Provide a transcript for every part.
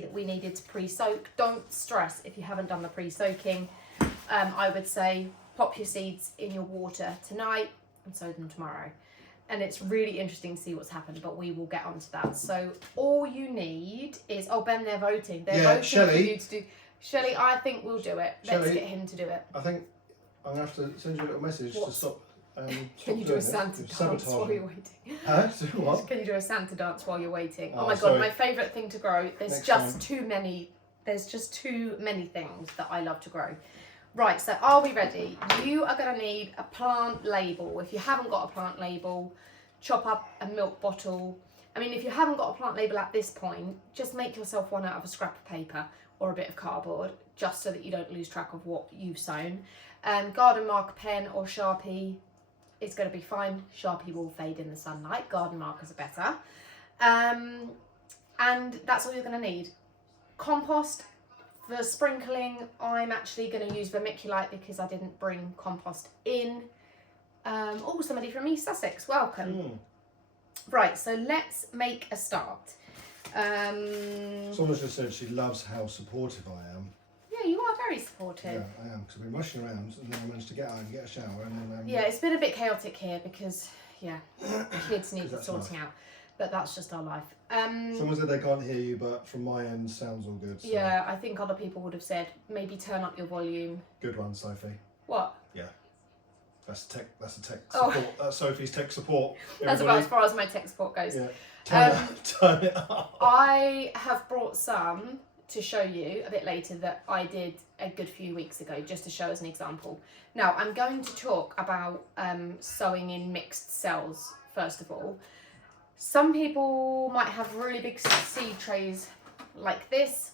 that we needed to pre-soak. Don't stress if you haven't done the pre-soaking. I would say pop your seeds in your water tonight and sow them tomorrow. And it's really interesting to see what's happened, but we will get onto that. So all you need is, oh Ben, they're voting. They're voting Shelley, for you to do. Shelley, I think we'll do it. Let's get him to do it. I think I'm going to have to send you a little message to stop. Can you do a Santa dance while you're waiting? Huh? What? Can you do a Santa dance while you're waiting? Oh my god, sorry. my favourite thing to grow. There's just too many things that I love to grow. Right, so are we ready? You are going to need a plant label. If you haven't got a plant label, chop up a milk bottle. I mean, if you haven't got a plant label at this point, just make yourself one out of a scrap of paper or a bit of cardboard, just so that you don't lose track of what you've sown. Garden marker pen or Sharpie is going to be fine. Sharpie will fade in the sunlight. Garden markers are better. And that's all you're going to need. Compost. For sprinkling, I'm actually going to use vermiculite because I didn't bring compost in. Oh, somebody from East Sussex, welcome. Right, so let's make a start. Someone just said she loves how supportive I am. Yeah, you are very supportive. Yeah, I am, because I've been rushing around and then I managed to get out and get a shower. And then, yeah, it's been a bit chaotic here because, yeah, kids need sorting out. But that's just our life. Someone said they can't hear you, but from my end, sounds all good. So. Yeah, I think other people would have said, maybe turn up your volume. Good one, Sophie. What? Yeah. That's tech support. That's Sophie's tech support. That's about as far as my tech support goes. Yeah. Turn it up. I have brought some to show you a bit later that I did a good few weeks ago, just to show as an example. Now, I'm going to talk about sowing in mixed cells, first of all. Some people might have really big seed trays like this,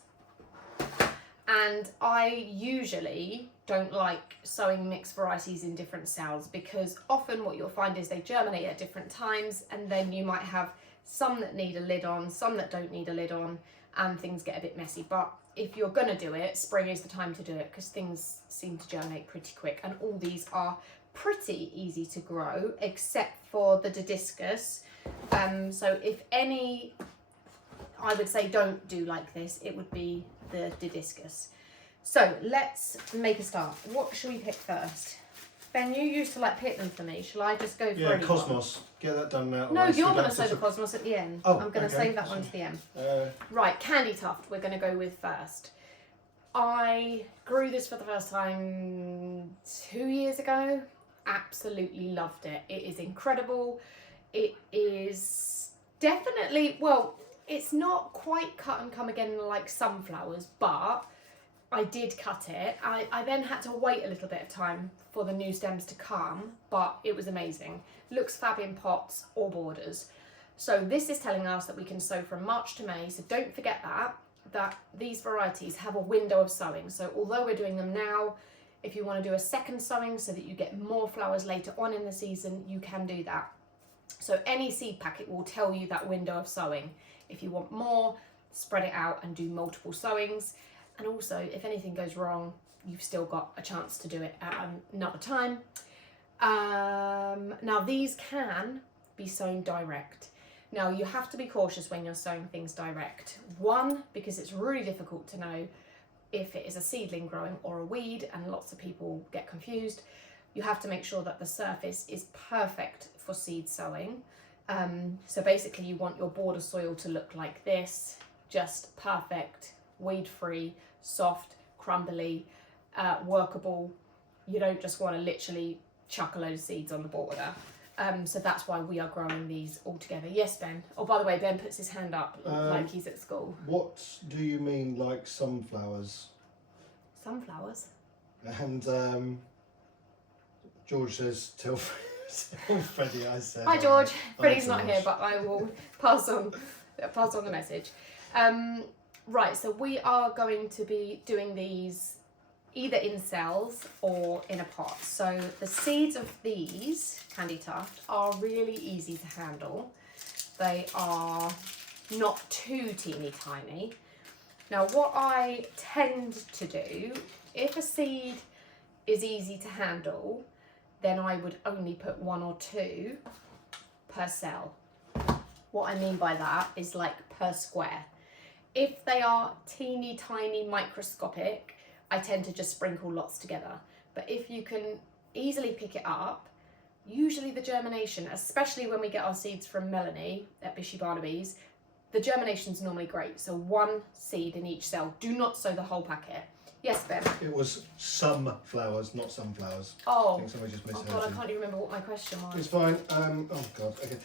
and I usually don't like sowing mixed varieties in different cells because often what you'll find is they germinate at different times, and then you might have some that need a lid on, some that don't need a lid on, and things get a bit messy. But if you're going to do it, spring is the time to do it because things seem to germinate pretty quick, and all these are pretty easy to grow except for the Didiscus. So if any, I would say don't do like this, it would be the Didiscus. So let's make a start. What should we pick first? Ben, you used to like pick them for me. Shall I just go for anyone? Cosmos. Get that done now. No, you're going to sow the Cosmos at the end. Oh, I'm going to save that one to the end. Right, Candytuft we're going to go with first. I grew this for the first time 2 years ago. Absolutely loved it. It is incredible. It is definitely, well, it's not quite cut and come again like sunflowers, but I did cut it. I then had to wait a little bit of time for the new stems to come, but it was amazing. Looks fab in pots or borders. So this is telling us that we can sow from March to May. So don't forget that these varieties have a window of sowing. So although we're doing them now, if you want to do a second sowing so that you get more flowers later on in the season, you can do that. So any seed packet will tell you that window of sowing. If you want more, spread it out and do multiple sowings. And also, if anything goes wrong, you've still got a chance to do it at another time. Now, these can be sown direct. Now, you have to be cautious when you're sowing things direct. One, because it's really difficult to know if it is a seedling growing or a weed, and lots of people get confused. You have to make sure that the surface is perfect for seed sowing. So basically you want your border soil to look like this, just perfect, weed-free, soft, crumbly, workable. You don't just want to literally chuck a load of seeds on the border. So that's why we are growing these all together. Yes, Ben. Oh, by the way, Ben puts his hand up like he's at school. What do you mean like sunflowers? Sunflowers? And George says, tell Freddie I said. Hi George. Freddie's George. not here, but I will pass on the message. Right, so we are going to be doing these either in cells or in a pot. So the seeds of these Candytuft are really easy to handle. They are not too teeny tiny. Now what I tend to do, if a seed is easy to handle, then I would only put 1 or 2 per cell. What I mean by that is like per square. If they are teeny tiny microscopic, I tend to just sprinkle lots together. But if you can easily pick it up, usually the germination, especially when we get our seeds from Melanie at Bishy Barnaby's, the germination's normally great. So 1 seed in each cell. Do not sow the whole packet. Yes, Ben? It was some flowers, not sunflowers. Oh, I think somebody just misheard God, I you. can't even remember what my question was. It's fine. Oh God. Okay.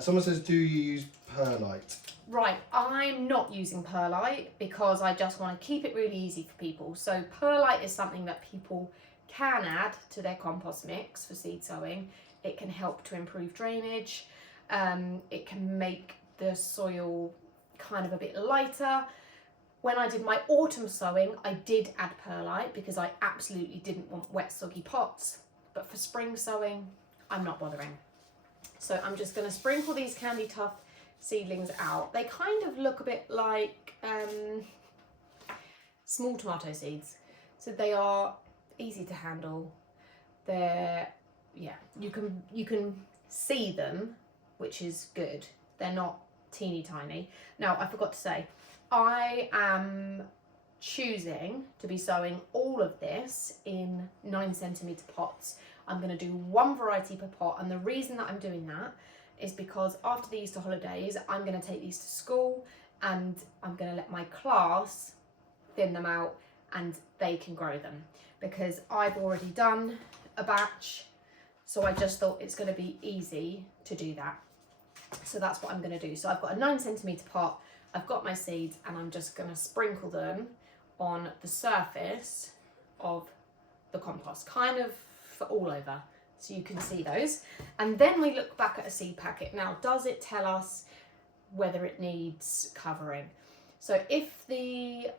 Someone says, do you use perlite? Right, I'm not using perlite because I just want to keep it really easy for people. So perlite is something that people can add to their compost mix for seed sowing. It can help to improve drainage. It can make the soil kind of a bit lighter. When I did my autumn sowing, I did add perlite because I absolutely didn't want wet, soggy pots. But for spring sowing, I'm not bothering. So I'm just going to sprinkle these Candytuft seedlings out. They kind of look a bit like small tomato seeds. So they are easy to handle. They're, yeah, you can see them, which is good. They're not teeny tiny. Now, I forgot to say, I am choosing to be sowing all of this in 9cm pots. I'm going to do 1 variety per pot, and the reason that I'm doing that is because after the Easter holidays, I'm going to take these to school and I'm going to let my class thin them out and they can grow them, because I've already done a batch, so I just thought it's going to be easy to do that. So that's what I'm going to do. So I've got a 9cm pot, I've got my seeds, and I'm just going to sprinkle them on the surface of the compost, kind of for all over, so you can see those. And then we look back at a seed packet. Now, does it tell us whether it needs covering? So if the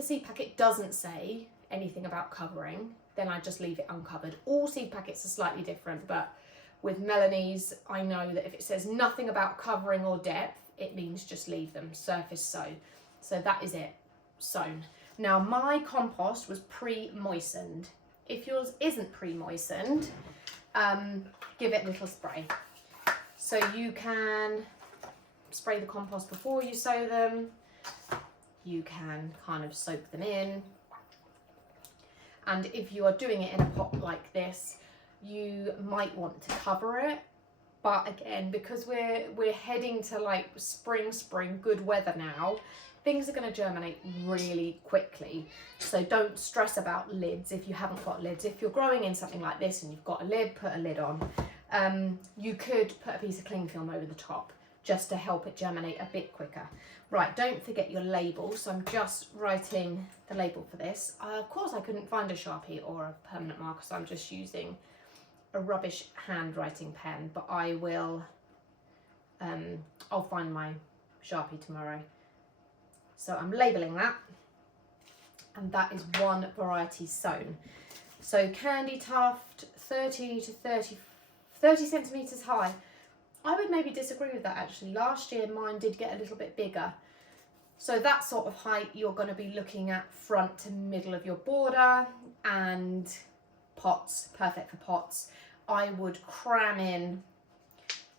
seed packet doesn't say anything about covering, then I just leave it uncovered. All seed packets are slightly different, but with Melanie's, I know that if it says nothing about covering or depth, it means just leave them, surface sow. So that is it, sown. Now, my compost was pre-moistened. If yours isn't pre-moistened, give it a little spray. So you can spray the compost before you sow them. You can kind of soak them in. And if you are doing it in a pot like this, you might want to cover it. But again, because we're heading to like spring, good weather now, things are going to germinate really quickly. So don't stress about lids if you haven't got lids. If you're growing in something like this and you've got a lid, put a lid on. You could put a piece of cling film over the top just to help it germinate a bit quicker. Right, don't forget your label. So I'm just writing the label for this. Of course, I couldn't find a Sharpie or a permanent marker, so I'm just using a rubbish handwriting pen, but I will, I'll find my Sharpie tomorrow. So I'm labelling that, and that is 1 variety sown. So Candytuft, 30 to 30 centimetres high. I would maybe disagree with that actually. Last year mine did get a little bit bigger. So that sort of height you're going to be looking at front to middle of your border, and pots, perfect for pots. I would cram in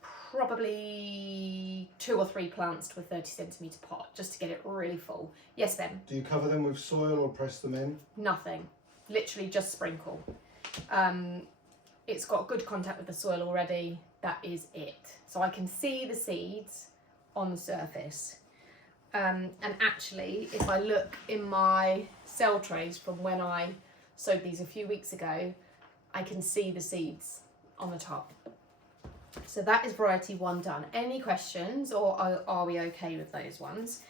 probably 2 or 3 plants to a 30cm pot just to get it really full. Yes, Ben? Do you cover them with soil or press them in? Nothing. Literally just sprinkle. It's got good contact with the soil already. That is it. So I can see the seeds on the surface. And actually, if I look in my cell trays from when I sowed these a few weeks ago, I can see the seeds on the top. So that is variety 1 done. Any questions, or are we okay with those ones?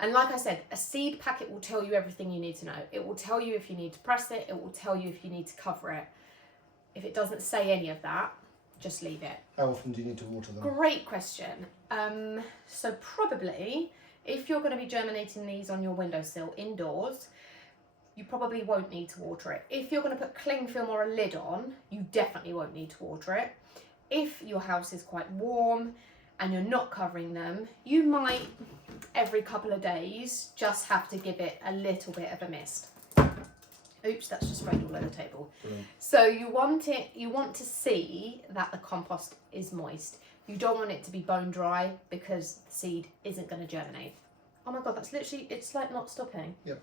And like I said, a seed packet will tell you everything you need to know. It will tell you if you need to press it. It will tell you if you need to cover it. If it doesn't say any of that, just leave it. How often do you need to water them? Great question. So probably, if you're going to be germinating these on your windowsill indoors, you probably won't need to water it. If you're going to put cling film or a lid on, you definitely won't need to water it. If your house is quite warm and you're not covering them, you might, every couple of days, just have to give it a little bit of a mist. Oops, that's just sprayed all over the table. Brilliant. So you want to see that the compost is moist. You don't want it to be bone dry because the seed isn't going to germinate. Oh my god, that's literally, it's like not stopping. Yep.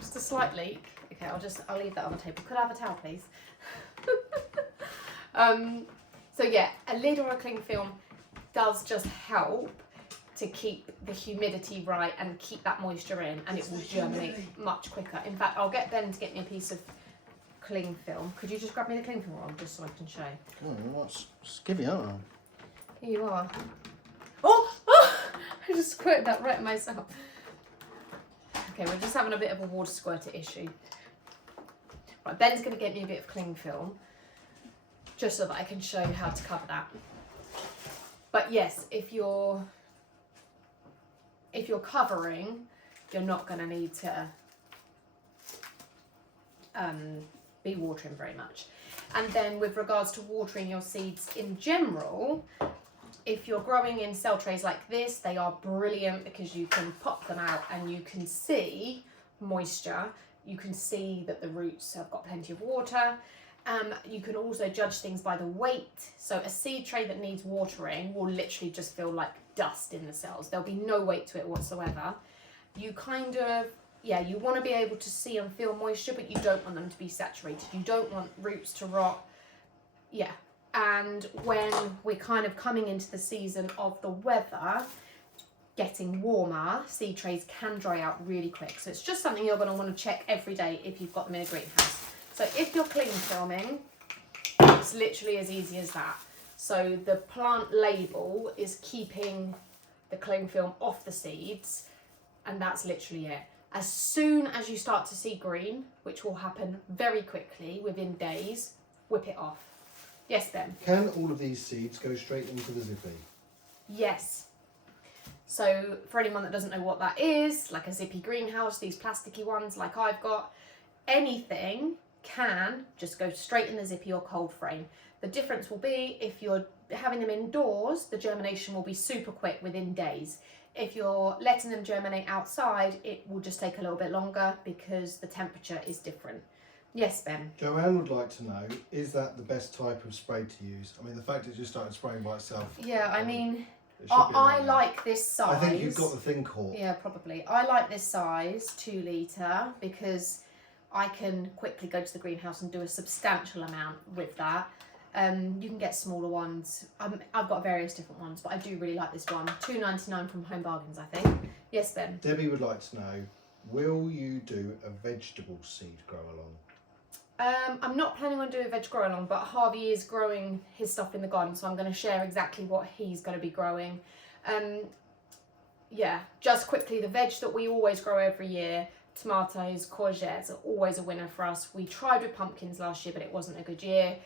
Just a slight leak. Okay, I'll leave that on the table. Could I have a towel, please? So yeah, a lid or a cling film does just help to keep the humidity right and keep that moisture in, and it will germinate much quicker. In fact, I'll get Ben to get me a piece of cling film. Could you just grab me the cling film roll just so I can show? Oh, what's skivvy, aren't I? Here you are. Oh! I just squirted that right at myself. Okay, we're just having a bit of a water squirter issue. Right, Ben's going to get me a bit of cling film just so that I can show you how to cover that. But yes, if you're covering, you're not going to need to be watering very much. And then with regards to watering your seeds in general, if you're growing in cell trays like this, they are brilliant because you can pop them out and you can see moisture. You can see that the roots have got plenty of water. You can also judge things by the weight. So a seed tray that needs watering will literally just feel like dust in the cells. There'll be no weight to it whatsoever. You kind of, yeah, you want to be able to see and feel moisture, but you don't want them to be saturated. You don't want roots to rot. Yeah. And when we're kind of coming into the season of the weather getting warmer, seed trays can dry out really quick. So it's just something you're going to want to check every day if you've got them in a greenhouse. So if you're cling filming, it's literally as easy as that. So the plant label is keeping the cling film off the seeds, and that's literally it. As soon as you start to see green, which will happen very quickly within days, whip it off. Yes, Ben? Can all of these seeds go straight into the zippy? Yes. So for anyone that doesn't know what that is, like a zippy greenhouse, these plasticky ones like I've got, anything can just go straight in the zippy or cold frame. The difference will be if you're having them indoors, the germination will be super quick within days. If you're letting them germinate outside, it will just take a little bit longer because the temperature is different. Yes, Ben? Joanne would like to know, is that the best type of spray to use? I mean, the fact it just started spraying by itself. Yeah, I mean, it should be I like this size. I think you've got the thing caught. Yeah, probably. I like this size, 2 litre, because I can quickly go to the greenhouse and do a substantial amount with that. You can get smaller ones. I've got various different ones, but I do really like this one. $2.99 from Home Bargains, I think. Yes, Ben? Debbie would like to know, will you do a vegetable seed grow along? I'm not planning on doing a veg grow along, but Harvey is growing his stuff in the garden, so I'm going to share exactly what he's going to be growing. Yeah, just quickly, the veg that we always grow every year, tomatoes, courgettes, are always a winner for us. We tried with pumpkins last year, but it wasn't a good year.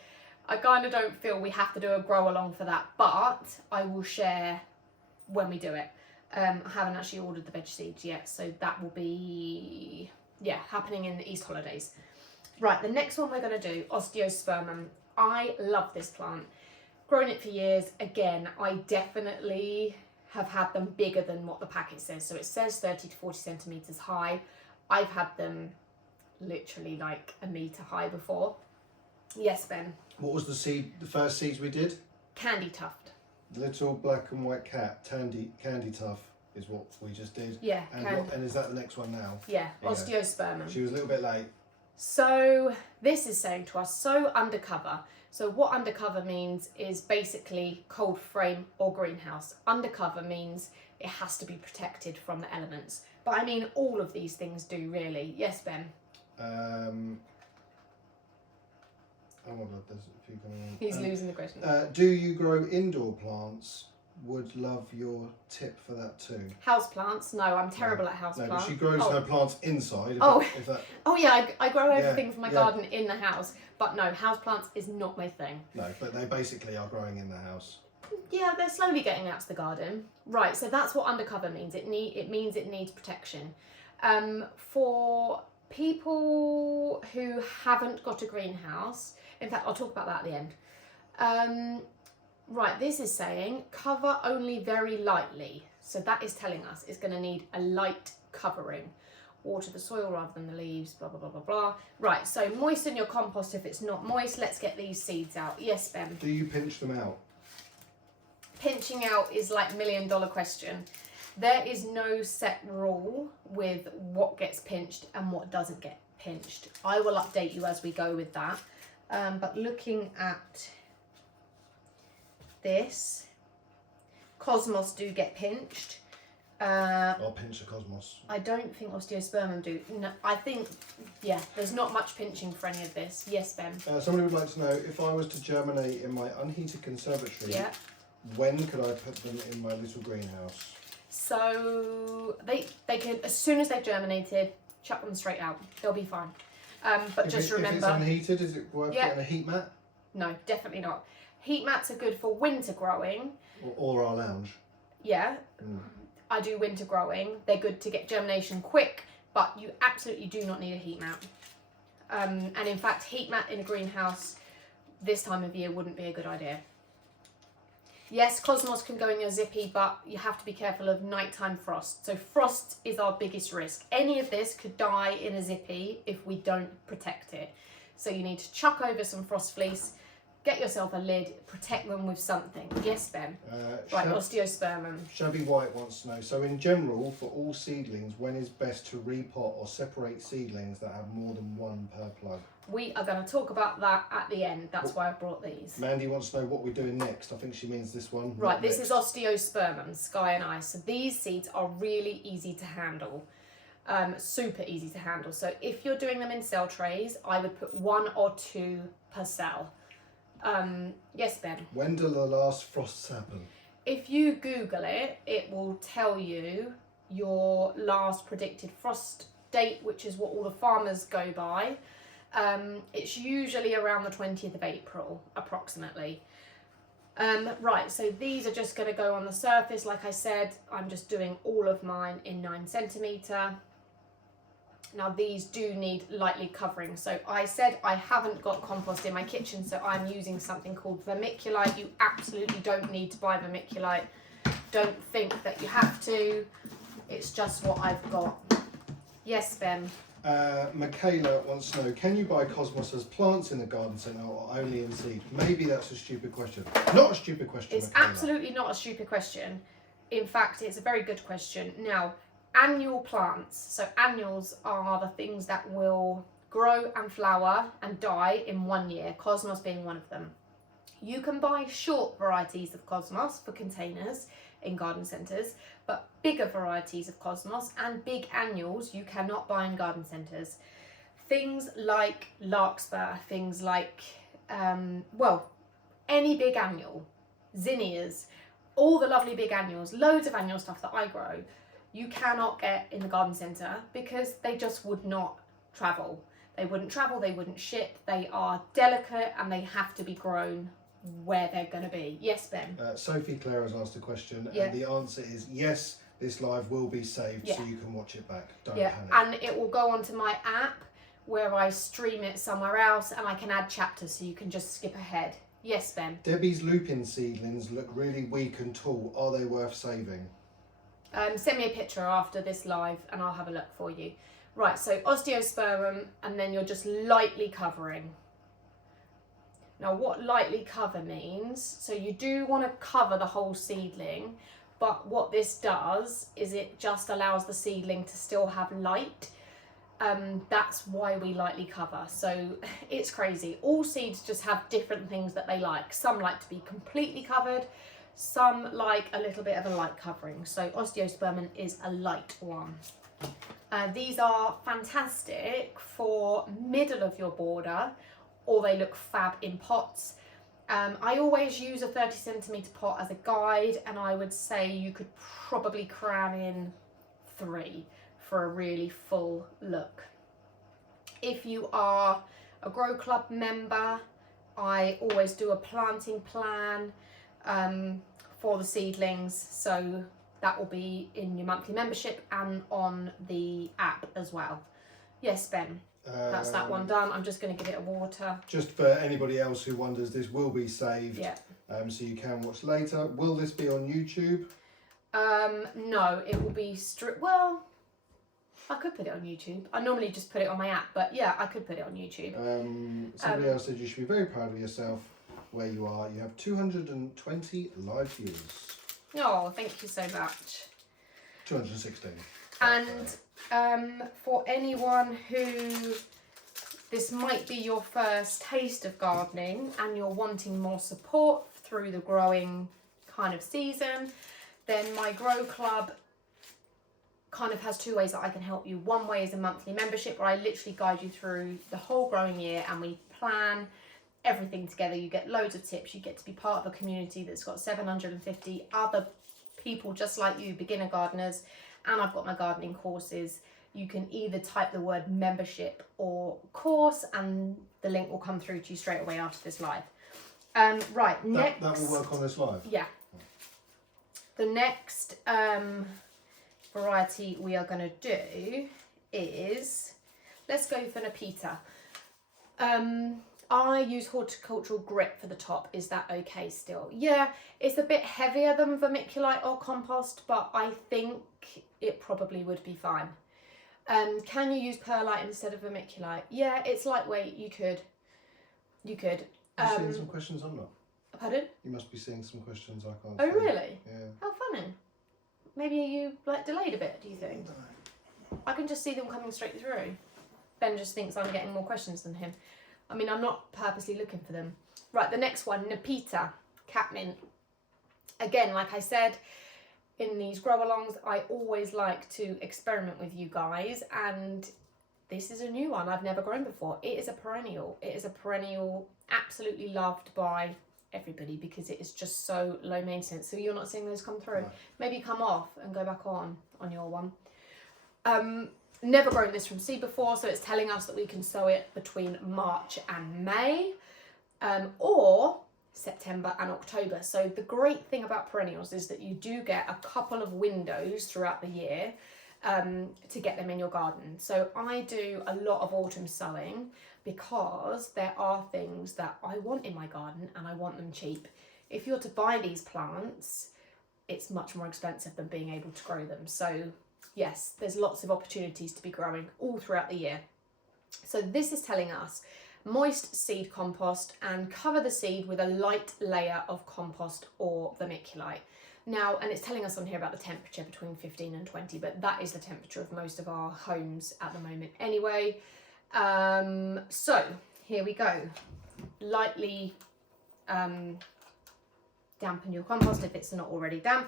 I kind of don't feel we have to do a grow along for that, but I will share when we do it. I haven't actually ordered the veg seeds yet, so that will be, yeah, happening in the East holidays. Right, the next one we're going to do, Osteospermum. I love this plant. Grown it for years. Again, I definitely have had them bigger than what the packet says. So it says 30 to 40 centimetres high. I've had them literally like a metre high before. Yes, Ben? What was the first seeds we did? Candytuft. Little black and white cat, Candytuft is what we just did. Yeah. And is that the next one now? Yeah, Osteospermum. She was a little bit late. So this is saying to us, so undercover. So what undercover means is basically cold frame or greenhouse. Undercover means it has to be protected from the elements. But I mean, all of these things do really. Yes, Ben? Oh my god, there's a few coming in. He's losing the question. Do you grow indoor plants? Would love your tip for that too. House plants? No, I'm terrible at house No, plants. but she grows her plants inside. If that... Oh yeah, I grow everything from my garden in the house. But no, house plants is not my thing. No, but they basically are growing in the house. Yeah, they're slowly getting out to the garden. Right, so that's what undercover means. It means it needs protection. For people who haven't got a greenhouse, in fact, I'll talk about that at the end. Right, this is saying cover only very lightly. So that is telling us it's going to need a light covering. water the soil rather than the leaves, blah, blah, blah, blah, blah. Right, so moisten your compost if it's not moist. Let's get these seeds out. Yes, Ben? Do you pinch them out? Pinching out is like $1 million question. There is no set rule with what gets pinched and what doesn't get pinched. I will update you as we go with that. But looking at this, Cosmos do get pinched. I'll pinch the Cosmos. I don't think Osteospermum do. No, I think, yeah, there's not much pinching for any of this. Yes, Ben? Somebody would like to know, if I was to germinate in my unheated conservatory, Yeah. when could I put them in my little greenhouse? So they can, as soon as they've germinated, chuck them straight out. They'll be fine. But just remember... If it's unheated, is it worth getting a heat mat? No, definitely not. Heat mats are good for winter growing. Or our lounge. Yeah. I do winter growing. They're good to get germination quick, but you absolutely do not need a heat mat. And in fact, heat mat in a greenhouse this time of year wouldn't be a good idea. Yes, Cosmos can go in your zippy, but you have to be careful of nighttime frost. So frost is our biggest risk. Any of this could die in a zippy if we don't protect it. So you need to chuck over some frost fleece, get yourself a lid, protect them with something. Yes, Ben? Right, Osteospermum. Shabby White wants to know, so in general, for all seedlings, when is best to repot or separate seedlings that have more than one per plug? We are going to talk about that at the end. That's why I brought these. Mandy wants to know what we're doing next. I think she means this one. Right, this is Osteospermum, Sky and Ice. So these seeds are really easy to handle. Super easy to handle. So if you're doing them in cell trays, I would put 1 or 2 per cell. Yes, Ben? When do the last frosts happen? If you Google it, it will tell you your last predicted frost date, which is what all the farmers go by. It's usually around the 20th of April, approximately. Right, so these are just going to go on the surface. Like I said, I'm just doing all of mine in 9 centimetre. Now these do need lightly covering. So I said I haven't got compost in my kitchen, so I'm using something called vermiculite. You absolutely don't need to buy vermiculite. Don't think that you have to. It's just what I've got. Yes, Ben? Michaela wants to know, can you buy Cosmos as plants in the garden centre or only in seed? Maybe that's a stupid question. Not a stupid question, It's Michaela. absolutely not a stupid question. In fact, it's a very good question. Now, annual plants. So annuals are the things that will grow and flower and die in 1 year, Cosmos being one of them. You can buy short varieties of Cosmos for containers in garden centres, but bigger varieties of Cosmos and big annuals you cannot buy in garden centres. Things like larkspur, things like, well, any big annual, zinnias, all the lovely big annuals, loads of annual stuff that I grow, you cannot get in the garden centre because they just would not travel. They wouldn't travel, they wouldn't ship, they are delicate and they have to be grown where they're going to be. Yes, Ben? Sophie Clare has asked a question, Yeah. and the answer is yes, this live will be saved Yeah. so you can watch it back. Don't Yeah, panic. and it will go onto my app where I stream it somewhere else and I can add chapters so you can just skip ahead. Yes, Ben? Debbie's lupin seedlings look really weak and tall. Are they worth saving? Send me a picture after this live and I'll have a look for you. Right, so Osteospermum, and then you're just lightly covering. Now what lightly cover means, so you do want to cover the whole seedling, but what this does is it just allows the seedling to still have light. That's why we lightly cover. So it's crazy. All seeds just have different things that they like. Some like to be completely covered, some like a little bit of a light covering. So Osteospermum is a light one. These are fantastic for middle of your border, or they look fab in pots. I always use a 30 centimetre pot as a guide, and I would say you could probably cram in 3 for a really full look. If you are a Grow Club member, I always do a planting plan for the seedlings, so that will be in your monthly membership and on the app as well. Yes, Ben? That's that one done. I'm just going to give it a water. Just for anybody else who wonders, this will be saved, Yeah. so you can watch later. Will this be on YouTube? No, it will be well, I could put it on YouTube. I normally just put it on my app, but yeah, I could put it on YouTube. Somebody else said you should be very proud of yourself where you are. You have 220 live viewers. Oh, thank you so much. 216. And for anyone who this might be your first taste of gardening and you're wanting more support through the growing kind of season, then my Grow Club kind of has two ways that I can help you. One way is a monthly membership where I literally guide you through the whole growing year and we plan everything together. You get loads of tips. You get to be part of a community that's got 750 other people just like you, beginner gardeners, and I've got my gardening courses. You can either type the word membership or course and the link will come through to you straight away after this live. Right, next... That will work on this live? Yeah. The next variety we are going to do is, let's go for Nepeta. I use horticultural grit for the top. Is that okay still? Yeah, it's a bit heavier than vermiculite or compost, but I think it probably would be fine. Can you use perlite instead of vermiculite? Yeah, it's lightweight. You could. You seeing some questions or not? Pardon? You must be seeing some questions I can't Oh, see. really? Yeah. How funny. Maybe you like delayed a bit, do you think? I can just see them coming straight through. Ben just thinks I'm getting more questions than him. I mean, I'm not purposely looking for them. Right, the next one, Nepeta, catmint. Again, like I said, in these grow-alongs, I always like to experiment with you guys, and this is a new one I've never grown before. It is a perennial. It is a perennial absolutely loved by everybody because it is just so low maintenance. So you're not seeing those come through. No. Maybe come off and go back on your one. Never grown this from seed before, so it's telling us that we can sow it between March and May, or September and October. So the great thing about perennials is that you do get a couple of windows throughout the year to get them in your garden. So I do a lot of autumn sowing because there are things that I want in my garden and I want them cheap. If you're to buy these plants, it's much more expensive than being able to grow them. So yes, there's lots of opportunities to be growing all throughout the year. So this is telling us moist seed compost and cover the seed with a light layer of compost or vermiculite. Now, and it's telling us on here about the temperature between 15 and 20, but that is the temperature of most of our homes at the moment anyway. So here we go. Lightly dampen your compost if it's not already damp.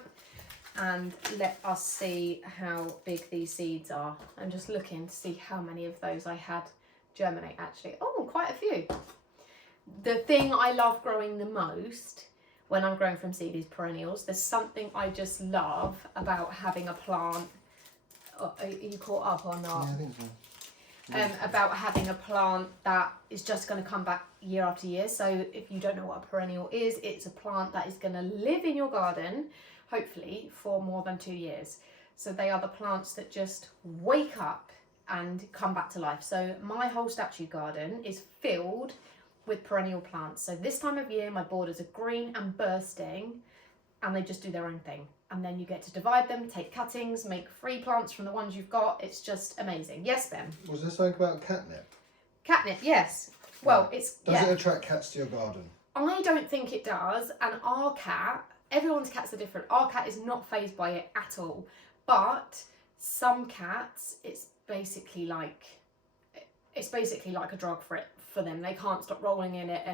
And let us see how big these seeds are. I'm just looking to see how many of those I had germinate actually. Oh, quite a few. The thing I love growing the most when I'm growing from seed is perennials. There's something I just love about having a plant. Oh, are you caught up or not? Yeah, I think so. About having a plant that is just going to come back year after year. So if you don't know what a perennial is, it's a plant that is going to live in your garden, hopefully for more than 2 years. So they are the plants that just wake up and come back to life. So my whole statue garden is filled with perennial plants. So this time of year, my borders are green and bursting and they just do their own thing. And then you get to divide them, take cuttings, make free plants from the ones you've got. It's just amazing. Yes, Ben? Was there something about catnip? Catnip, yes. Well, Does it attract cats to your garden? I don't think it does. And our cat, everyone's cats are different. Our cat is not fazed by it at all. But some cats, it's basically like a drug for them. They can't stop rolling in it.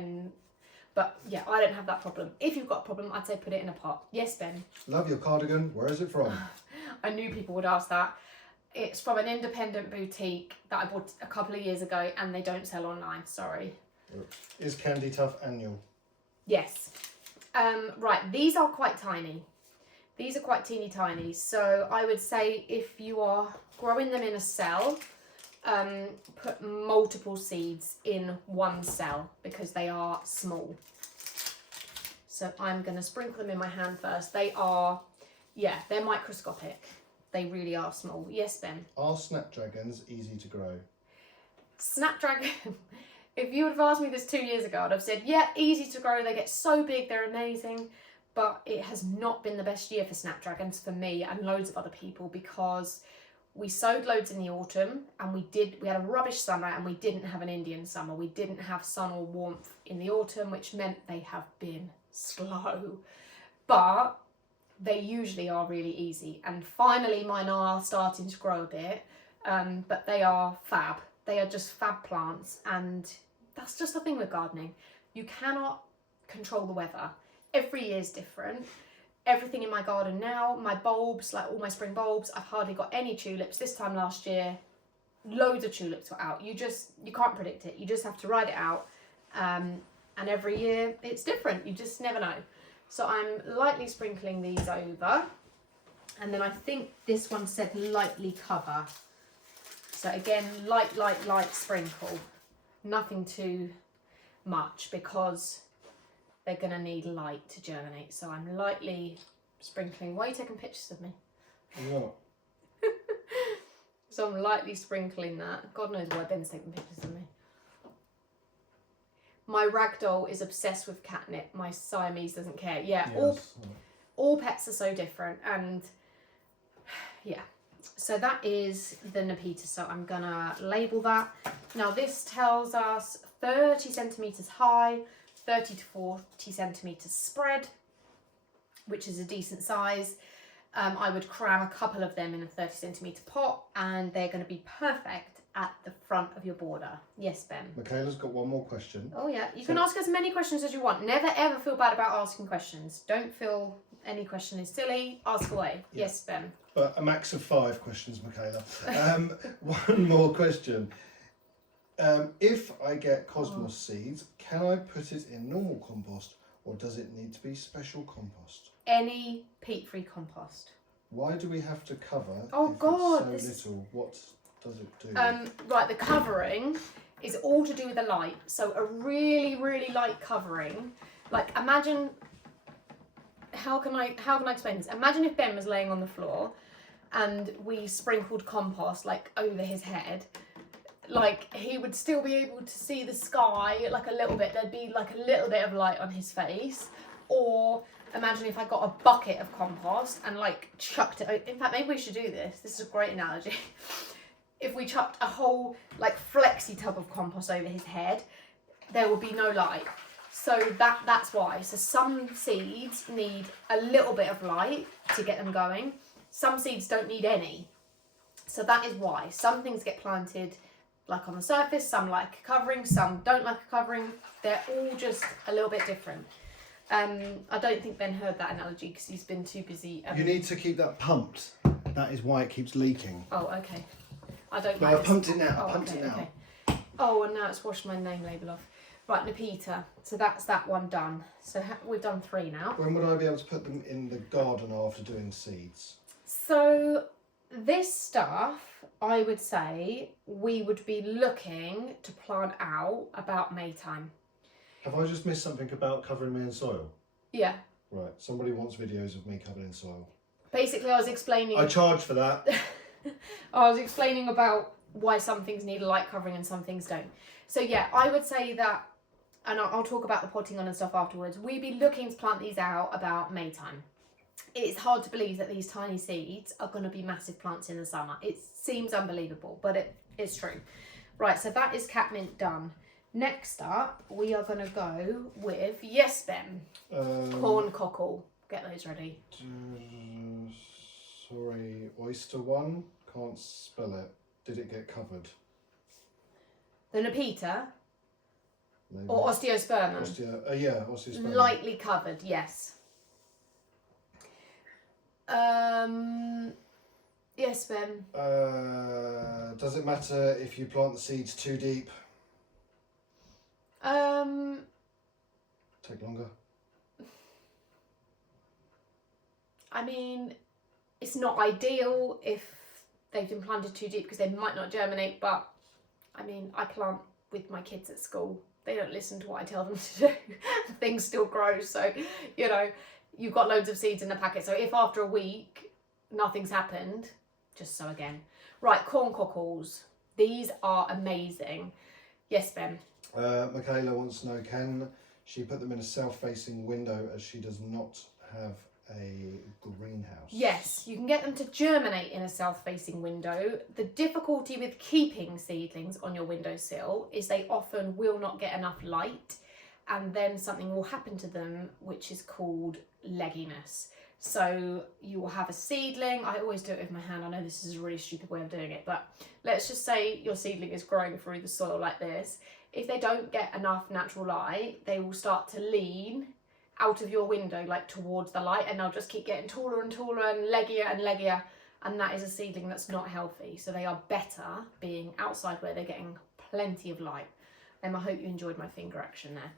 But yeah, I don't have that problem. If you've got a problem, I'd say put it in a pot. Yes, Ben? Love your cardigan. Where is it from? I knew people would ask that. It's from an independent boutique that I bought a couple of years ago and they don't sell online, sorry. Is Candytuft annual? Yes. Right, these are quite tiny. These are quite teeny tiny. So I would say if you are growing them in a cell, put multiple seeds in one cell because they are small. So I'm going to sprinkle them in my hand first. They are, yeah, they're microscopic. They really are small. Yes, Ben? Are snapdragons easy to grow? Snapdragon, if you would have asked me this 2 years ago, I'd have said, yeah, easy to grow. They get so big, they're amazing. But it has not been the best year for snapdragons for me and loads of other people because We sowed loads in the autumn, and we had a rubbish summer, and we didn't have an Indian summer. We didn't have sun or warmth in the autumn, which meant they have been slow. But they usually are really easy. And finally mine are starting to grow a bit, but they are fab. They are just fab plants, and that's just the thing with gardening. You cannot control the weather. Every year is different. Everything in my garden now, my bulbs, like all my spring bulbs, I've hardly got any tulips. This time last year, loads of tulips were out. You can't predict it. You just have to ride it out. And every year it's different. You just never know. So I'm lightly sprinkling these over. And then I think this one said lightly cover. So again, light sprinkle. Nothing too much because they're going to need light to germinate. So I'm lightly sprinkling. Why are you taking pictures of me? What? So I'm lightly sprinkling that. God knows why Ben's taking pictures of me. My ragdoll is obsessed with catnip. My Siamese doesn't care. Yeah, Yes. all pets are so different. And yeah, so that is the Nepeta. So I'm going to label that. Now this tells us 30 centimetres high, 30 to 40 centimetres spread, which is a decent size. I would cram a couple of them in a 30 centimetre pot, and they're going to be perfect at the front of your border. Yes, Ben? Michaela's got one more question. Oh yeah, you can ask as many questions as you want. Never ever feel bad about asking questions. Don't feel any question is silly. Ask away. Yeah. Yes, Ben? But a max of 5 questions, Michaela. One more question. If I get cosmos seeds, can I put it in normal compost, or does it need to be special compost? Any peat-free compost. Why do we have to cover Oh if God, it's so little? What does it do? Right, the covering is all to do with the light. So a really, really light covering. Like imagine, how can I explain this? Imagine if Ben was laying on the floor and we sprinkled compost like over his head. Like he would still be able to see the sky like a little bit. There'd be like a little bit of light on his face. Or imagine if I got a bucket of compost and like chucked it. In fact, maybe we should do this. This is a great analogy. If we chucked a whole like flexi tub of compost over his head, there would be no light. So that's why. So some seeds need a little bit of light to get them going. Some seeds don't need any. So that is why. Some things get planted like on the surface, some like a covering, some don't like a covering. They're all just a little bit different. I don't think Ben heard that analogy because he's been too busy. You need to keep that pumped. That is why it keeps leaking. Oh, okay. I don't No, like I pumped it now. Oh, I pumped okay, it now. okay. Oh, and now it's washed my name label off. Right, Nepeta. So that's that one done. So we've done 3 now. When would I be able to put them in the garden after doing seeds? So this stuff, I would say, we would be looking to plant out about May time. Have I just missed something about covering me in soil? Yeah. Right, somebody wants videos of me covered in soil. Basically, I was explaining... I charge for that. I was explaining about why some things need a light covering and some things don't. So yeah, I would say that, and I'll talk about the potting on and stuff afterwards, we'd be looking to plant these out about May time. It's hard to believe that these tiny seeds are going to be massive plants in the summer. It seems unbelievable, but it's true. Right, so that is catmint done. Next up, we are going to go with, yes, Ben, corncockle. Get those ready. Sorry, oyster one. Can't spell it. Did it get covered? The Nepeta Maybe. or Osteospermum? Yeah, osteospermum. Lightly covered, yes. Yes, Ben. Does it matter if you plant the seeds too deep? Take longer. I mean, it's not ideal if they've been planted too deep because they might not germinate, but I mean, I plant with my kids at school. They don't listen to what I tell them to do. Things still grow, so, you know, you've got loads of seeds in the packet. So if after a week nothing's happened, just sow again. Right, corncockles. These are amazing. Yes, Ben? Michaela wants to know, can she put them in a south-facing window as she does not have a greenhouse? Yes, you can get them to germinate in a south-facing window. The difficulty with keeping seedlings on your windowsill is they often will not get enough light, and then something will happen to them which is called legginess. So you will have a seedling. I always do it with my hand. I know this is a really stupid way of doing it, but let's just say your seedling is growing through the soil like this. If they don't get enough natural light, they will start to lean out of your window, like towards the light, and they'll just keep getting taller and taller and leggier, and that is a seedling that's not healthy. So they are better being outside where they're getting plenty of light. I hope you enjoyed my finger action there.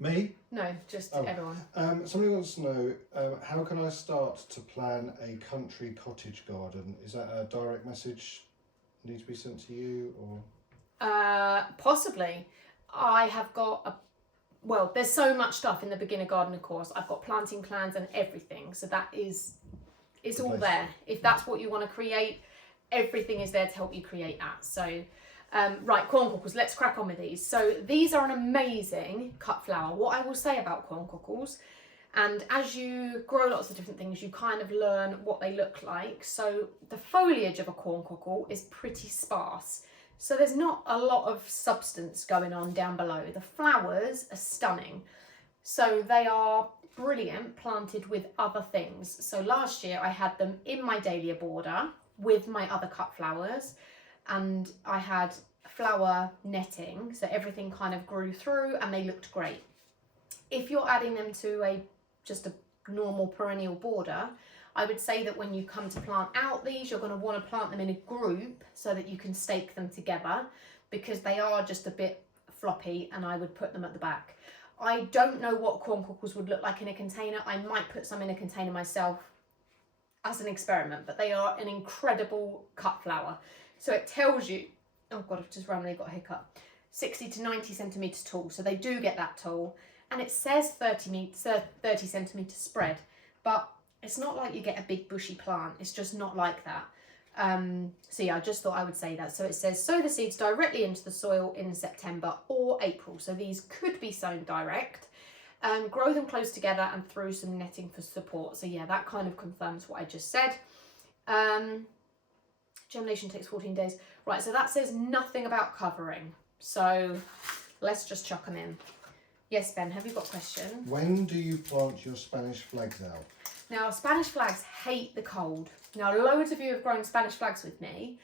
Me? No, just everyone. Somebody wants to know, how can I start to plan a country cottage garden? Is that a direct message need to be sent to you, or? Possibly. I have got well, there's so much stuff in the beginner gardener course. I've got planting plans and everything, so that it's all there. If that's what you want to create, everything is there to help you create that. So right, corncockles, let's crack on with these. So these are an amazing cut flower. What I will say about corncockles, and as you grow lots of different things, you kind of learn what they look like. So the foliage of a corncockle is pretty sparse. So there's not a lot of substance going on down below. The flowers are stunning. So they are brilliant planted with other things. So last year I had them in my dahlia border with my other cut flowers, and I had flower netting, so everything kind of grew through and they looked great. If you're adding them to just a normal perennial border, I would say that when you come to plant out these, you're going to want to plant them in a group so that you can stake them together, because they are just a bit floppy, and I would put them at the back. I don't know what corncockles would look like in a container. I might put some in a container myself as an experiment, but they are an incredible cut flower. So it tells you, oh God, I've just randomly got a hiccup, 60 to 90 centimetres tall. So they do get that tall. And it says 30 centimetres spread, but it's not like you get a big bushy plant. It's just not like that. So yeah, I just thought I would say that. So it says sow the seeds directly into the soil in September or April. So these could be sown direct. Grow them close together and through some netting for support. So yeah, that kind of confirms what I just said. Germination takes 14 days. Right, so that says nothing about covering. So let's just chuck them in. Yes, Ben, have you got a question? When do you plant your Spanish flags out? Now, Spanish flags hate the cold. Now, loads of you have grown Spanish flags with me.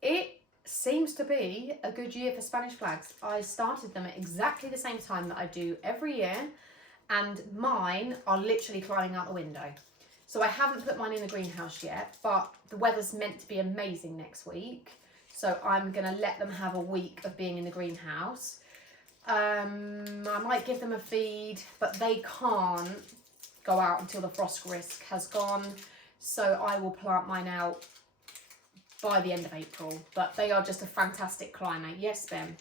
It seems to be a good year for Spanish flags. I started them at exactly the same time that I do every year, and mine are literally climbing out the window. So I haven't put mine in the greenhouse yet, but the weather's meant to be amazing next week. So I'm going to let them have a week of being in the greenhouse. I might give them a feed, but they can't go out until the frost risk has gone. So I will plant mine out by the end of April, but they are just a fantastic climber. Yes, Ben?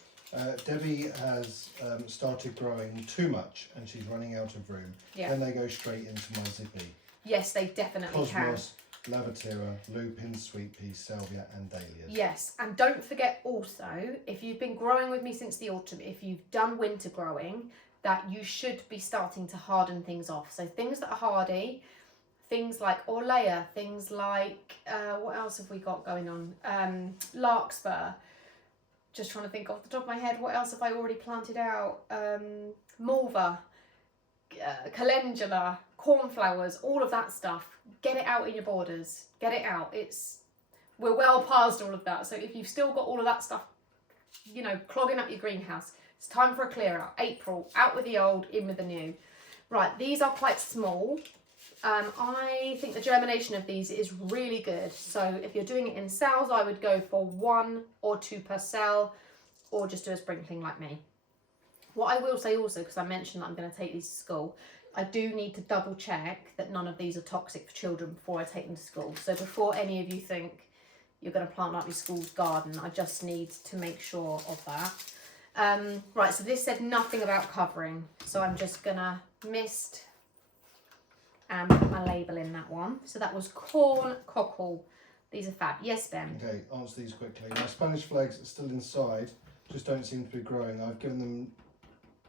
Debbie has started growing too much and she's running out of room. Yeah. Then they go straight into my zippy. Yes, they definitely Cosmos, Lavatera, lupin, sweet pea, salvia and dahlias. Yes, and don't forget also, if you've been growing with me since the autumn, if you've done winter growing, that you should be starting to harden things off. So things that are hardy, things like Orlea, things like, what else have we got going on? Larkspur. Just trying to think off the top of my head, what else have I already planted out? Malva, calendula, cornflowers, all of that stuff. Get it out in your borders. Get it out. We're well past all of that. So if you've still got all of that stuff, you know, clogging up your greenhouse, it's time for a clear out. April, out with the old, in with the new. Right, these are quite small. I think the germination of these is really good. So if you're doing it in cells, I would go for 1 or 2 per cell, or just do a sprinkling like me. What I will say also, because I mentioned that I'm going to take these to school, I do need to double check that none of these are toxic for children before I take them to school. So before any of you think you're going to plant up your school's garden, I just need to make sure of that. Right, so this said nothing about covering. So I'm just going to mist and put my label in that one. So that was Corncockle. These are fab. Yes, Ben? Okay, answer these quickly. My Spanish flags are still inside, just don't seem to be growing. I've given them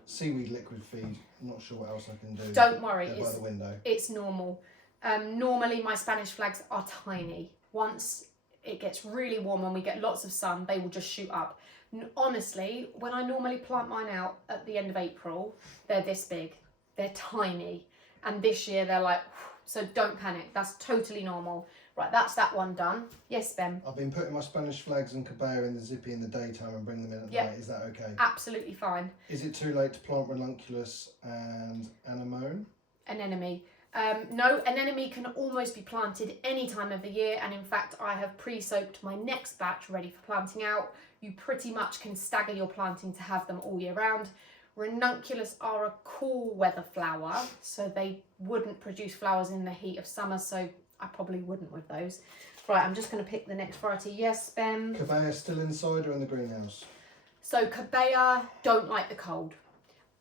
seaweed liquid feed. I'm not sure what else I can do. Don't worry, by the window. It's normal. Normally my Spanish flags are tiny. Once it gets really warm and we get lots of sun, they will just shoot up. Honestly, when I normally plant mine out at the end of April, they're this big. They're tiny. And this year they're like, so don't panic. That's totally normal. Right, that's that one done. Yes, Ben? I've been putting my Spanish flags and cabea in the zippy in the daytime and bring them in at night. Is that okay? Absolutely fine. Is it too late to plant ranunculus and anemone? Anemone. No, anemone can almost be planted any time of the year, and in fact I have pre-soaked my next batch ready for planting out. You pretty much can stagger your planting to have them all year round. Ranunculus are a cool weather flower, so they wouldn't produce flowers in the heat of summer, so I probably wouldn't with those. Right, I'm just going to pick the next variety. Yes, Ben? Cabea still inside or in the greenhouse? So cabea don't like the cold.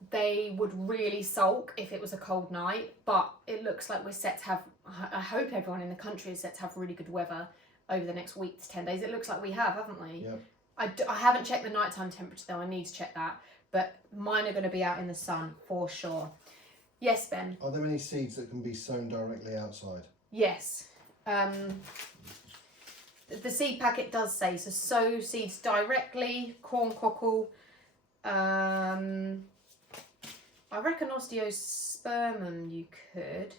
They would really sulk if it was a cold night, but it looks like we're set to have, I hope everyone in the country is set to have really good weather over the next week to 10 days. It looks like we have, haven't we? Yep. I haven't checked the nighttime temperature though, I need to check that, but mine are going to be out in the sun for sure. Yes, Ben? Are there any seeds that can be sown directly outside? Yes. The seed packet does say, so sow seeds directly, corncockle, I reckon Osteospermum you could.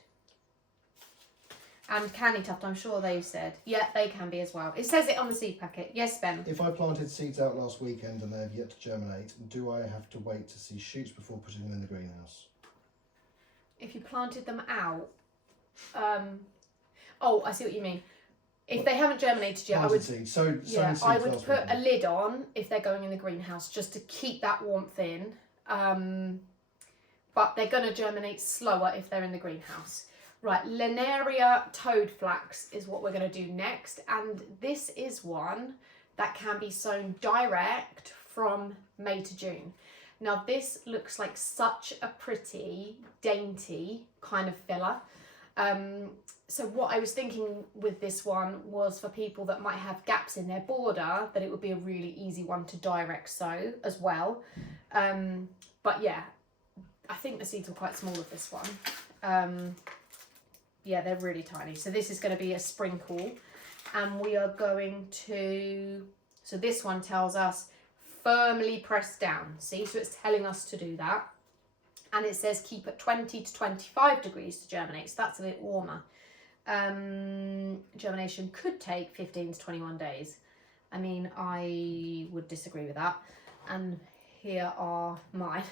And Candytuft, I'm sure they've said. Yeah, they can be as well. It says it on the seed packet. Yes, Ben? If I planted seeds out last weekend and they have yet to germinate, do I have to wait to see shoots before putting them in the greenhouse? If you planted them out... oh, I see what you mean. If they haven't germinated yet, Planted seeds. Seeds I would last put weekend. a lid on if they're going in the greenhouse just to keep that warmth in. But they're going to germinate slower if they're in the greenhouse. Right, Linaria Toadflax is what we're going to do next. And this is one that can be sown direct from May to June. Now this looks like such a pretty, dainty kind of filler. So what I was thinking with this one was for people that might have gaps in their border, that it would be a really easy one to direct sow as well. But yeah, I think the seeds are quite small of this one. Yeah, they're really tiny. So this is going to be a sprinkle, and we are going to, so this one tells us firmly press down. See, so it's telling us to do that. And it says keep at 20 to 25 degrees to germinate, so that's a bit warmer. Germination could take 15 to 21 days. I mean, I would disagree with that. And here are mine.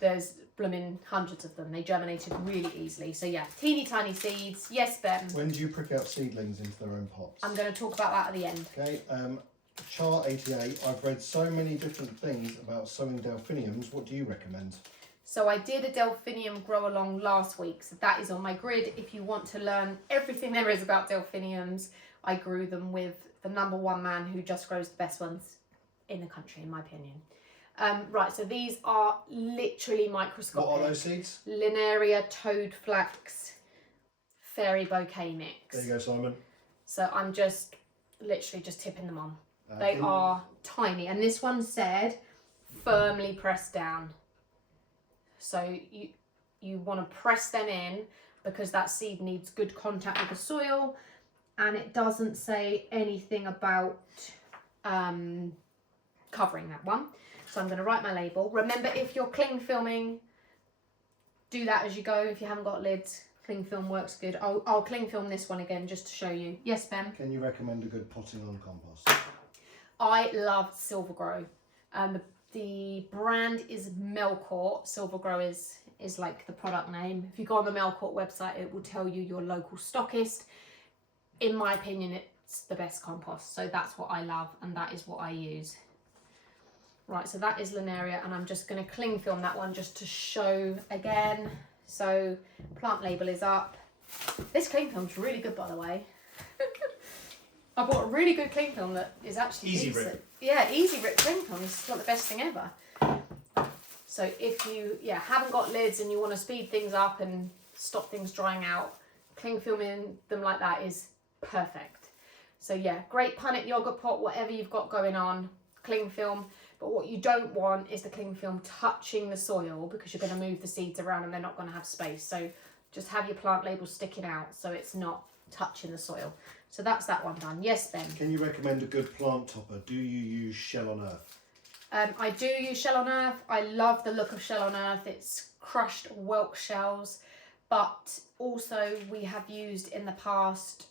There's blooming hundreds of them. They germinated really easily. So yeah, teeny tiny seeds. Yes, Ben? When do you prick out seedlings into their own pots? I'm going to talk about that at the end. Okay, chart 88. I've read so many different things about sowing delphiniums. What do you recommend? So I did a delphinium grow along last week, so that is on my grid. If you want to learn everything there is about delphiniums, I grew them with the #1 man who just grows the best ones in the country, in my opinion. Right, so these are literally microscopic. What are those seeds? Linaria Toadflax Fairy Bouquet Mix. There you go, Simon. So I'm just literally just tipping them on. They are tiny, and this one said firmly press down. So you want to press them in because that seed needs good contact with the soil, and it doesn't say anything about covering that one. So I'm going to write my label. Remember, if you're cling filming, do that as you go. If you haven't got lids, cling film works good. I'll cling film this one again just to show you. Yes, Ben? Can you recommend a good potting on compost? I loved Silvergrow. The brand is Melcourt. Silvergrow is like the product name. If you go on the Melcourt website, it will tell you your local stockist. In my opinion, it's the best compost. So that's what I love, and that is what I use. Right, so that is Linaria, and I'm just going to cling film that one just to show again. So plant label is up. This cling film's really good, by the way. I bought a really good cling film that is actually Easy decent. rip. Yeah, easy rip cling film is like the best thing ever. So if you haven't got lids and you want to speed things up and stop things drying out, cling filming them like that is perfect. So yeah, great punnet yogurt pot, whatever you've got going on, cling film. But what you don't want is the cling film touching the soil, because you're going to move the seeds around and they're not going to have space. So Just have your plant label sticking out so it's not touching the soil. So that's that one done. Yes, Ben? Can you recommend a good plant topper? Do you use Shell on Earth? I do use Shell on Earth. I love the look of Shell on Earth. It's crushed whelk shells, but also we have used in the past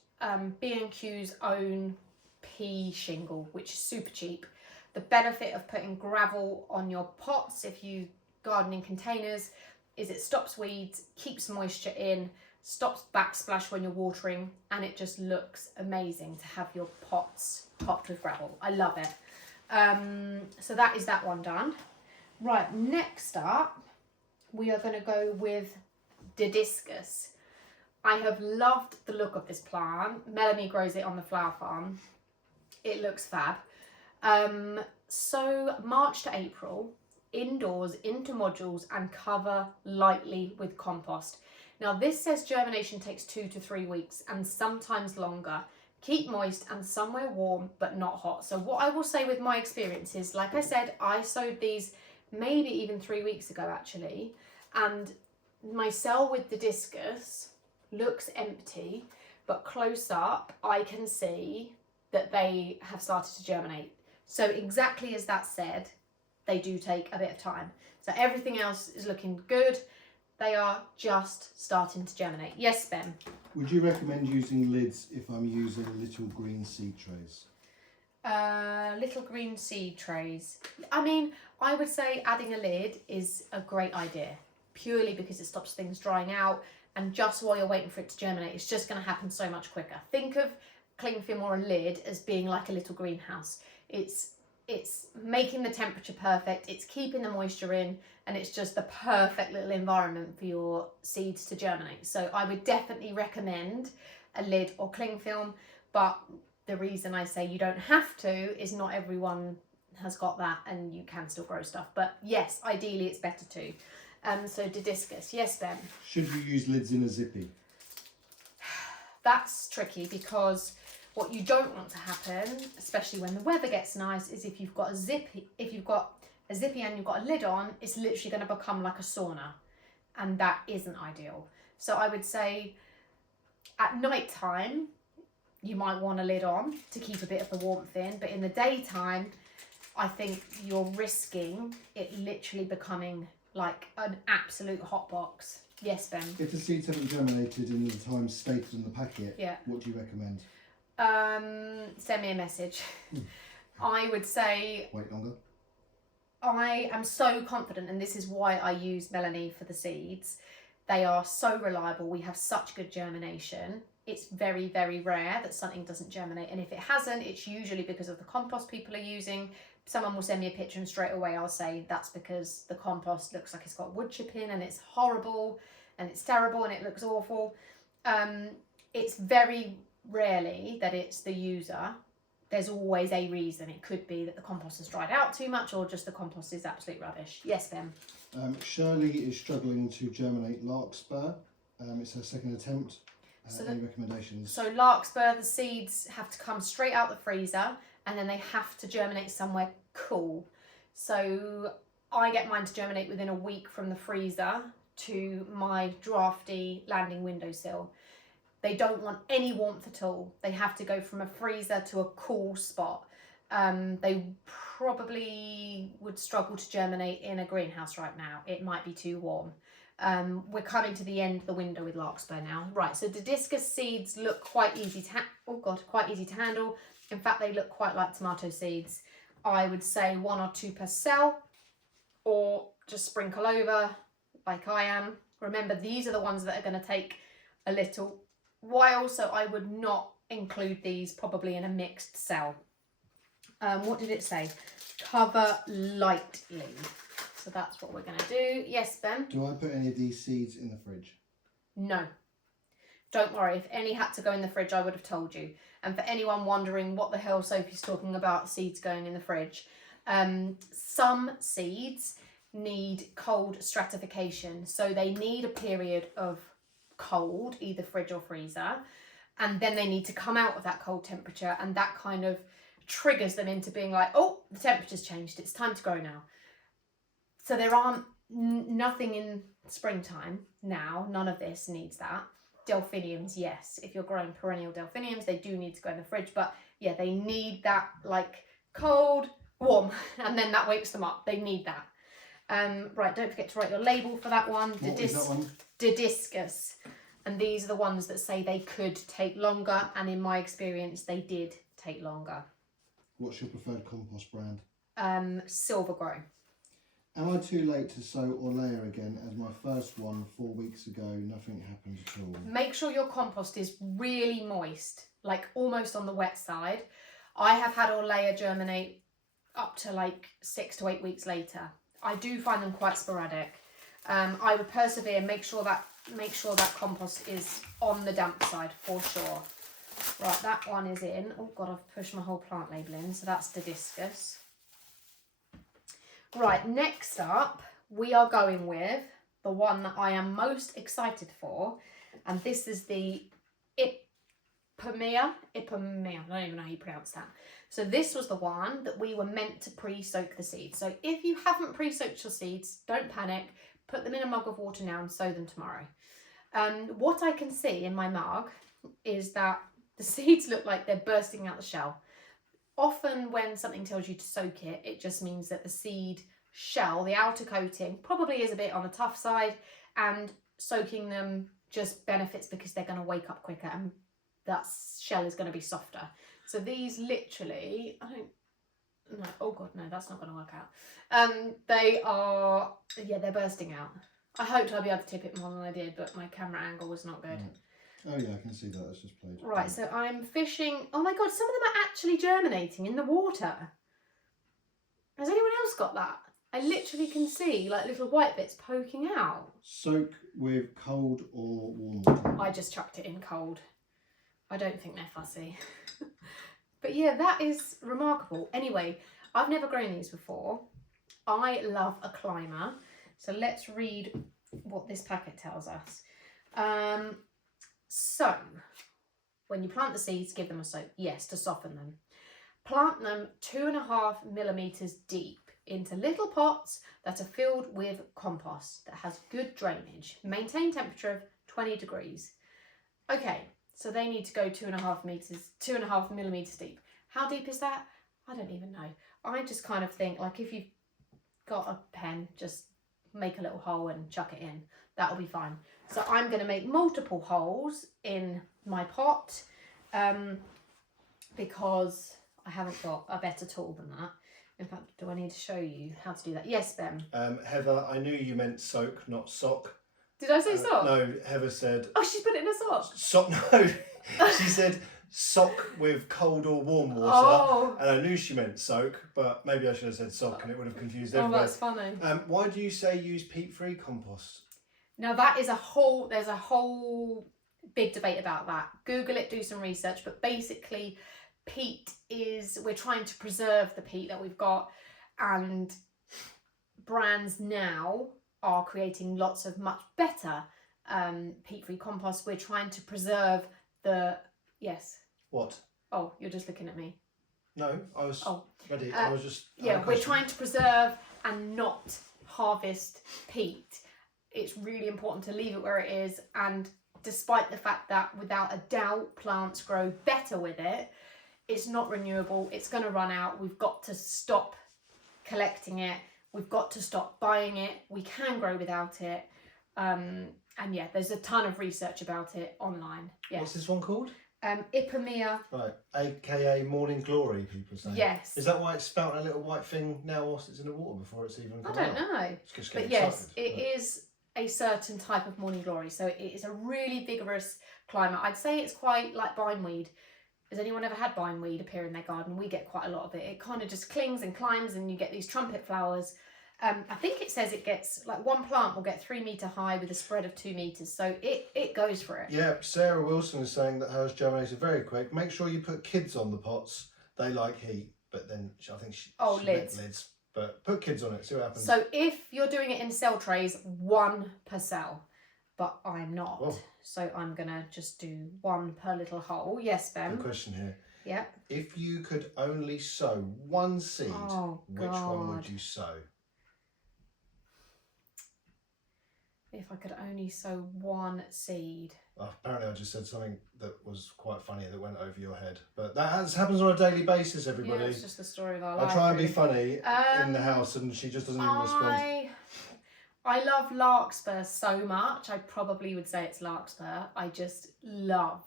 B&Q's own pea shingle, which is super cheap. The benefit of putting gravel on your pots if you garden in containers is it stops weeds, keeps moisture in, stops backsplash when you're watering, and it just looks amazing to have your pots topped with gravel. I love it. So that is that one done. Right, next up, we are going to go with Didiscus. I have loved the look of this plant. Melanie grows it on the flower farm. It looks fab. So March to April, indoors into modules and cover lightly with compost. Now this says germination takes 2 to 3 weeks and sometimes longer. Keep moist and somewhere warm but not hot. So what I will say with my experience is, like I said, I sowed these maybe even 3 weeks ago actually, and my cell with the Didiscus looks empty, but close up I can see that they have started to germinate. So exactly as that said, they do take a bit of time. So everything else is looking good. They are just starting to germinate. Yes, Ben? Would you recommend using lids if I'm using little green seed trays? Little green seed trays. I mean, I would say adding a lid is a great idea, purely because it stops things drying out, and just while you're waiting for it to germinate, it's just going to happen so much quicker. Think of cling film or a lid as being like a little greenhouse. It's making the temperature perfect, it's keeping the moisture in, and it's just the perfect little environment for your seeds to germinate. So I would definitely recommend a lid or cling film, but the reason I say you don't have to is not everyone has got that and you can still grow stuff. But yes, ideally it's better to. So Didiscus, yes, Ben? Should you use lids in a zippy? That's tricky because what you don't want to happen, especially when the weather gets nice, is if you've got a zippy, and you've got a lid on, it's literally going to become like a sauna, and that isn't ideal. So I would say at night time, you might want a lid on to keep a bit of the warmth in, but in the daytime, I think you're risking it literally becoming like an absolute hot box. Yes, Ben? If the seeds haven't germinated in the time stated in the packet, Yeah. what do you recommend? Send me a message. I would say Wait longer. I am so confident, and this is why I use Melanie for the seeds. They are so reliable. We have such good germination. It's very, very rare that something doesn't germinate, and if it hasn't, it's usually because of the compost people are using. Someone will send me a picture and straight away I'll say that's because the compost looks like it's got wood chip in and it's horrible and it's terrible and it looks awful. It's very rarely that it's the user. There's always a reason. It could be that the compost has dried out too much or just the compost is absolute rubbish. Yes, Ben? Shirley is struggling to germinate larkspur. It's her second attempt. Any recommendations? So larkspur, the seeds have to come straight out the freezer and then they have to germinate somewhere cool. So I get mine to germinate within a week from the freezer to my drafty landing windowsill. They don't want any warmth at all. They have to go from a freezer to a cool spot. They probably would struggle to germinate in a greenhouse right now. It might be too warm. We're coming to the end of the window with larkspur now. Right, so Didiscus seeds look quite easy to handle. In fact, they look quite like tomato seeds. I would say 1 or 2 per cell, or just sprinkle over like I am. Remember, these are the ones that are going to take a little while, so I would not include these probably in a mixed cell. What did it say? Cover lightly. So that's what we're going to do. Yes, Ben? Do I put any of these seeds in the fridge? No. Don't worry, if any had to go in the fridge, I would have told you. And for anyone wondering what the hell Sophie's talking about seeds going in the fridge, some seeds need cold stratification. So they need a period of cold, either fridge or freezer, and then they need to come out of that cold temperature, and that kind of triggers them into being like, oh, the temperature's changed, it's time to grow now. So there aren't nothing in springtime now, none of this needs that. Delphiniums, yes. If you're growing perennial delphiniums, they do need to go in the fridge, but yeah, they need that like cold, warm, and then that wakes them up. They need that. Right, don't forget to write your label for that one. What is that one? Didiscus. And these are the ones that say they could take longer, and in my experience, they did take longer. What's your preferred compost brand? Silver Grow. Am I too late to sow or layer again? As my first one 4 weeks ago, nothing happened at all. Make sure your compost is really moist, like almost on the wet side. I have had Orlea germinate up to like 6 to 8 weeks later. I do find them quite sporadic. I would persevere. Make sure that compost is on the damp side for sure. Right, that one is in. Oh God, I've pushed my whole plant label in. So that's Didiscus. Right, next up, we are going with the one that I am most excited for, and this is the Imopoea. I don't even know how you pronounce that. So this was the one that we were meant to pre-soak the seeds. So if you haven't pre-soaked your seeds, don't panic. Put them in a mug of water now and sow them tomorrow. What I can see in my mug is that the seeds look like they're bursting out the shell. Often when something tells you to soak it, it just means that the seed shell, the outer coating, probably is a bit on the tough side, and soaking them just benefits because they're going to wake up quicker and that shell is going to be softer. So these literally, oh God, no, that's not going to work out. They're bursting out. I hoped I'd be able to tip it more than I did, but my camera angle was not good. Right. Oh yeah, I can see that. It's just played. Right, so I'm fishing. Oh my God, some of them are actually germinating in the water. Has anyone else got that? I literally can see like little white bits poking out. Soak with cold or warm water. I just chucked it in cold. I don't think they're fussy. But yeah, that is remarkable. Anyway, I've never grown these before. I love a climber. So let's read what this packet tells us. So, when you plant the seeds, give them a soak. Yes, to soften them. Plant them 2.5 millimeters deep into little pots that are filled with compost that has good drainage. Maintain temperature of 20 degrees. Okay, so they need to go 2.5 millimeters deep. How deep is that? I don't even know. I just kind of think like if you've got a pen, just make a little hole and chuck it in. That'll be fine. So I'm going to make multiple holes in my pot because I haven't got a better tool than that. In fact, do I need to show you how to do that? Yes, Ben. Heather, I knew you meant soak, not sock. Did I say sock? No, Heather said... Oh, she's put it in a sock. Sock, no. She said sock with cold or warm water. Oh. And I knew she meant soak, but maybe I should have said sock and it would have confused everyone. Oh, that's funny. Why do you say use peat-free compost? Now that is there's a whole big debate about that. Google it, do some research, but basically peat we're trying to preserve the peat that we've got, and brands now are creating lots of much better peat-free compost. We're trying to preserve yes. What? Oh, you're just looking at me. No, I was ready. I was just... Yeah, we're trying to preserve and not harvest peat. It's really important to leave it where it is, and despite the fact that without a doubt plants grow better with it, it's not renewable, it's going to run out. We've got to stop collecting it, we've got to stop buying it. We can grow without it, and yeah, there's a ton of research about it online. Yes. What's this one called? Imopoea. Right, aka Morning Glory, people say. Yes. Is that why it's spouting a little white thing now whilst it's in the water before it's even come I don't out? know. But yes, it is a certain type of morning glory, so it is a really vigorous climber. I'd say it's quite like bindweed. Has anyone ever had bindweed appear in their garden? We get quite a lot of it. It kind of just clings and climbs and you get these trumpet flowers. I think it says it gets, like one plant will get 3 metre high with a spread of 2 metres, so it goes for it. Yeah, Sarah Wilson is saying that hers germinated very quick. Make sure you put kids on the pots. They like heat, but then I think she lids. Lids. But put kids on it, see what happens. So if you're doing it in cell trays, 1 per cell, but I'm not. Oh. So I'm going to just do 1 per little hole. Yes, Ben? Good question here. Yeah. If you could only sow 1 seed, which one would you sow? If I could only sow one seed. Apparently I just said something that was quite funny that went over your head. But that happens on a daily basis, everybody. Yeah, it's just the story of our life. I try and be really funny in the house and she just doesn't even respond. I love larkspur so much. I probably would say it's larkspur. I just love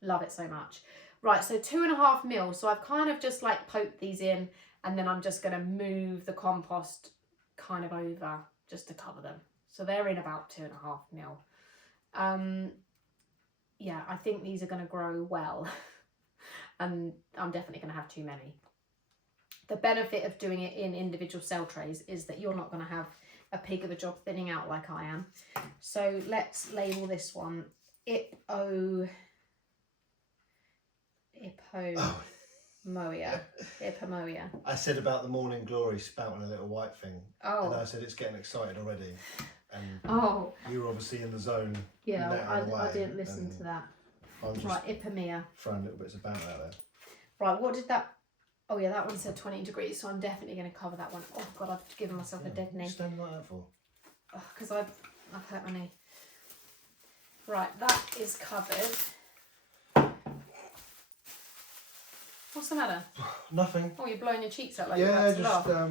it so much. Right, so 2.5 mils. So I've kind of just like poked these in and then I'm just going to move the compost kind of over just to cover them. So they're in about 2.5 mil. Yeah, I think these are going to grow well and I'm definitely going to have too many. The benefit of doing it in individual cell trays is that you're not going to have a pig of a job thinning out like I am. So let's label this one Imopoea. Imopoea. I said about the morning glory spouting a little white thing. Oh. And I said it's getting excited already. And you were obviously in the zone. Yeah, I didn't listen to that. Right, Imopoea. Throwing little bits about out there. Right, what did that... Oh yeah, that one said 20 degrees, so I'm definitely going to cover that one. Oh God, I've given myself a dead knee. What are you standing like that for? Because I've hurt my knee. Right, that is covered. What's the matter? Nothing. Oh, you're blowing your cheeks out like you're about to just laugh.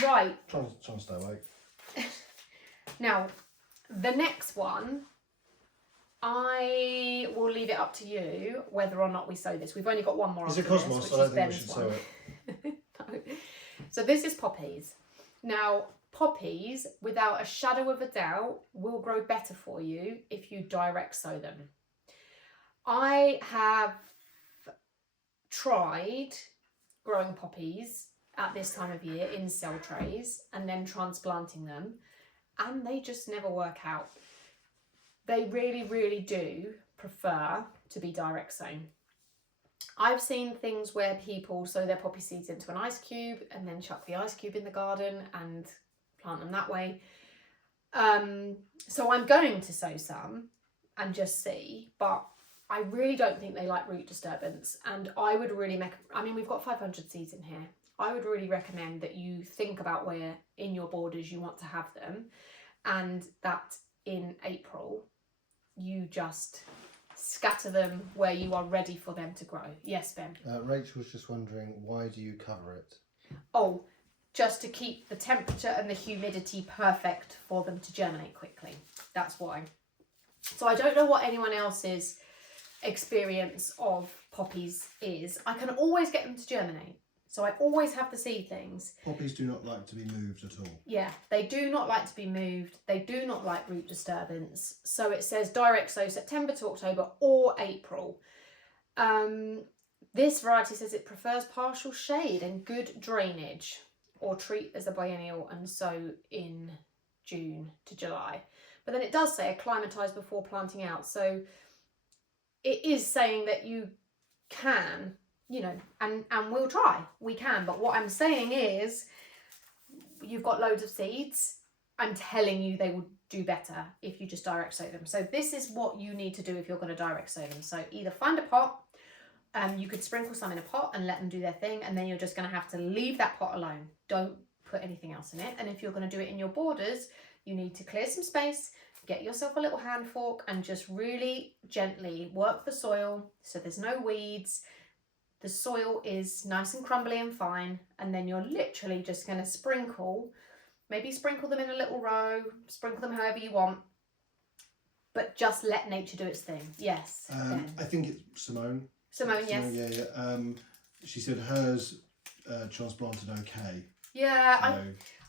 Right. Trying to stay awake. Now, the next one, I will leave it up to you whether or not we sow this. We've only got one more. Is it Cosmos? I don't think we should sow it. No. So this is poppies. Now, poppies, without a shadow of a doubt, will grow better for you if you direct sow them. I have tried growing poppies at this time of year in cell trays and then transplanting them, and they just never work out. They really, really do prefer to be direct sown. I've seen things where people sow their poppy seeds into an ice cube and then chuck the ice cube in the garden and plant them that way. So I'm going to sow some and just see, but I really don't think they like root disturbance, and I would really we've got 500 seeds in here. I would really recommend that you think about where in your borders you want to have them, and that in April you just scatter them where you are ready for them to grow. Yes, Ben? Rachel's just wondering, why do you cover it? Oh, just to keep the temperature and the humidity perfect for them to germinate quickly. That's why. So I don't know what anyone else's experience of poppies is. I can always get them to germinate. So I always have the seedlings. Poppies do not like to be moved at all. Yeah, they do not like to be moved. They do not like root disturbance. So it says direct sow September to October or April. This variety says it prefers partial shade and good drainage, or treat as a biennial and sow in June to July. But then it does say acclimatise before planting out. So it is saying that you can, you know, and we'll try. We can. But what I'm saying is, you've got loads of seeds. I'm telling you they will do better if you just direct sow them. So this is what you need to do if you're going to direct sow them. So either find a pot, you could sprinkle some in a pot and let them do their thing, and then you're just going to have to leave that pot alone. Don't put anything else in it. And if you're going to do it in your borders, you need to clear some space, get yourself a little hand fork and just really gently work the soil so there's no weeds. The soil is nice and crumbly and fine, and then you're literally just going to sprinkle, maybe sprinkle them in a little row, sprinkle them however you want, but just let nature do its thing. Yes. I think it's Simone. Simone, yes. Yeah. She said hers transplanted okay. Yeah, so...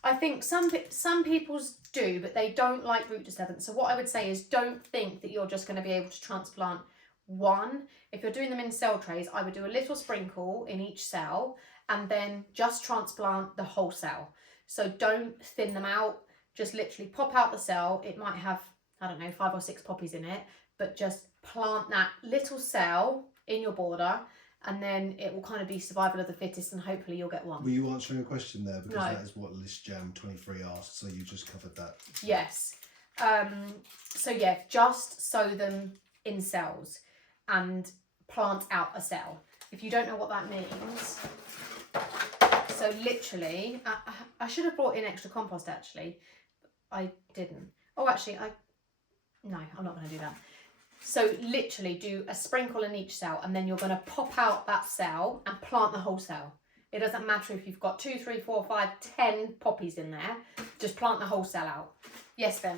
I think some people's do, but they don't like root disturbance. So what I would say is, don't think that you're just going to be able to transplant one. If you're doing them in cell trays, I would do a little sprinkle in each cell and then just transplant the whole cell. So don't thin them out, just literally pop out the cell. It might have, I don't know, 5 or 6 poppies in it, but just plant that little cell in your border, and then it will kind of be survival of the fittest, and hopefully you'll get one. Were you answering a question there? Because no. That is what List Jam 23 asked, so you just covered that. Yes. So yeah, just sow them in cells and plant out a cell. If you don't know what that means, so literally, I should have brought in extra compost actually. I didn't. Oh, actually, no, I'm not going to do that. So literally do a sprinkle in each cell, and then you're going to pop out that cell and plant the whole cell. It doesn't matter if you've got 2, 3, 4, 5, 10 poppies in there. Just plant the whole cell out. Yes, Ben.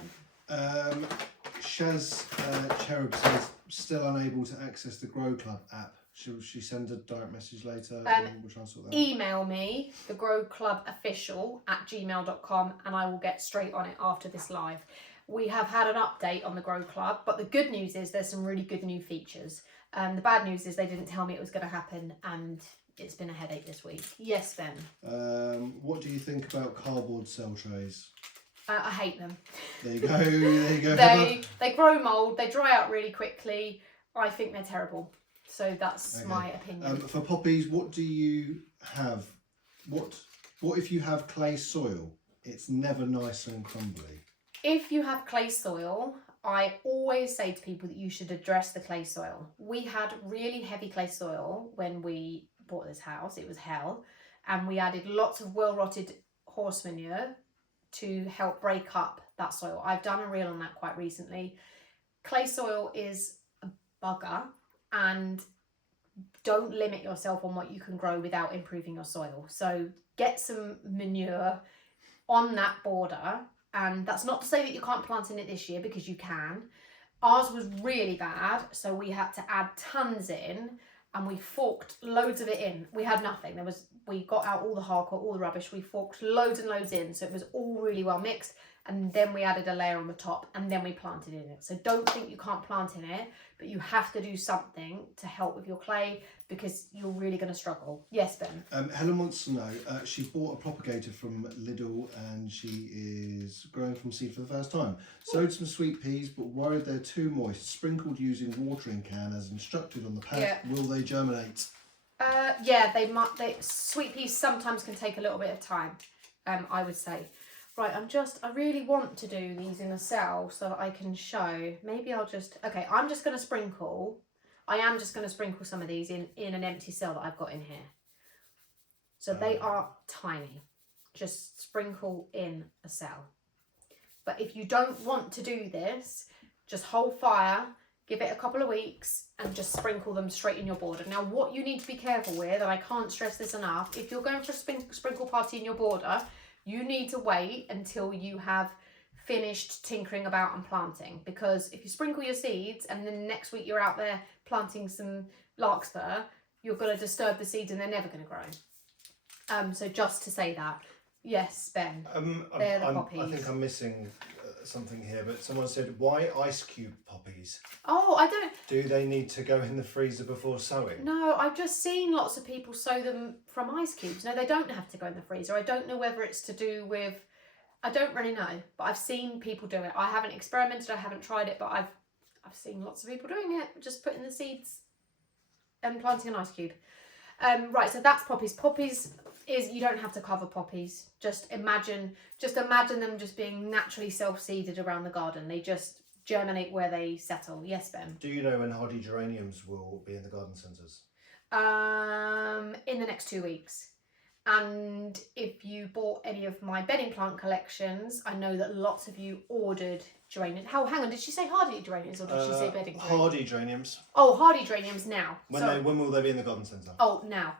Shaz Cherub says still unable to access the Grow Club app. Should she send a direct message later? We'll try and sort that out. Email me, thegrowclubofficial@gmail.com, and I will get straight on it after this live. We have had an update on the Grow Club, but the good news is there's some really good new features. The bad news is they didn't tell me it was going to happen, and it's been a headache this week. Yes, Ben. What do you think about cardboard cell trays? I hate them. There you go. There you go. They grow mould. They dry out really quickly. I think they're terrible. So that's my opinion. For poppies, what do you have? What if you have clay soil? It's never nice and crumbly. If you have clay soil, I always say to people that you should address the clay soil. We had really heavy clay soil when we bought this house. It was hell. And we added lots of well-rotted horse manure to help break up that soil. I've done a reel on that quite recently. Clay soil is a bugger, and don't limit yourself on what you can grow without improving your soil. So get some manure on that border, and that's not to say that you can't plant in it this year, because you can. Ours was really bad, so we had to add tons in, and we forked loads of it in. We had nothing. We got out all the hardcore, all the rubbish. We forked loads and loads in, so it was all really well mixed. And then we added a layer on the top, and then we planted in it. So don't think you can't plant in it, but you have to do something to help with your clay, because you're really going to struggle. Yes, Ben? Helen wants to know, she bought a propagator from Lidl, and she is growing from seed for the first time. Sowed some sweet peas, but worried they're too moist. Sprinkled using watering can as instructed on the pack. Yeah. Will they germinate? Yeah, they might. Sweet peas sometimes can take a little bit of time, I would say. Right, I really want to do these in a cell so that I can show. Maybe I'm just going to sprinkle. I am just going to sprinkle some of these in an empty cell that I've got in here. So they are tiny. Just sprinkle in a cell. But if you don't want to do this, just hold fire, give it a couple of weeks, and just sprinkle them straight in your border. Now, what you need to be careful with, and I can't stress this enough, if you're going for a sprinkle party in your border, you need to wait until you have finished tinkering about and planting, because if you sprinkle your seeds and then next week you're out there planting some larkspur, you're going to disturb the seeds and they're never going to grow. So just to say that. Yes, Ben. They're the poppies. I think I'm missing something here, but someone said, why ice cube poppies? Oh, I don't... Do they need to go in the freezer before sowing? No, I've just seen lots of people sow them from ice cubes. No, they don't have to go in the freezer. I don't know whether it's to do with... I don't really know, but I've seen people do it. I haven't experimented, I haven't tried it, but I've seen lots of people doing it. Just putting the seeds and planting an ice cube. Right, so that's poppies. Poppies is, you don't have to cover poppies. Just imagine them just being naturally self-seeded around the garden. They just germinate where they settle. Yes, Ben? Do you know when hardy geraniums will be in the garden centres? In the next 2 weeks. And if you bought any of my bedding plant collections, I know that lots of you ordered geraniums. Hang on, did she say hardy geraniums or did she say bedding geraniums? Hardy geraniums. Oh, hardy geraniums now. When will they be in the garden centre? Oh, now.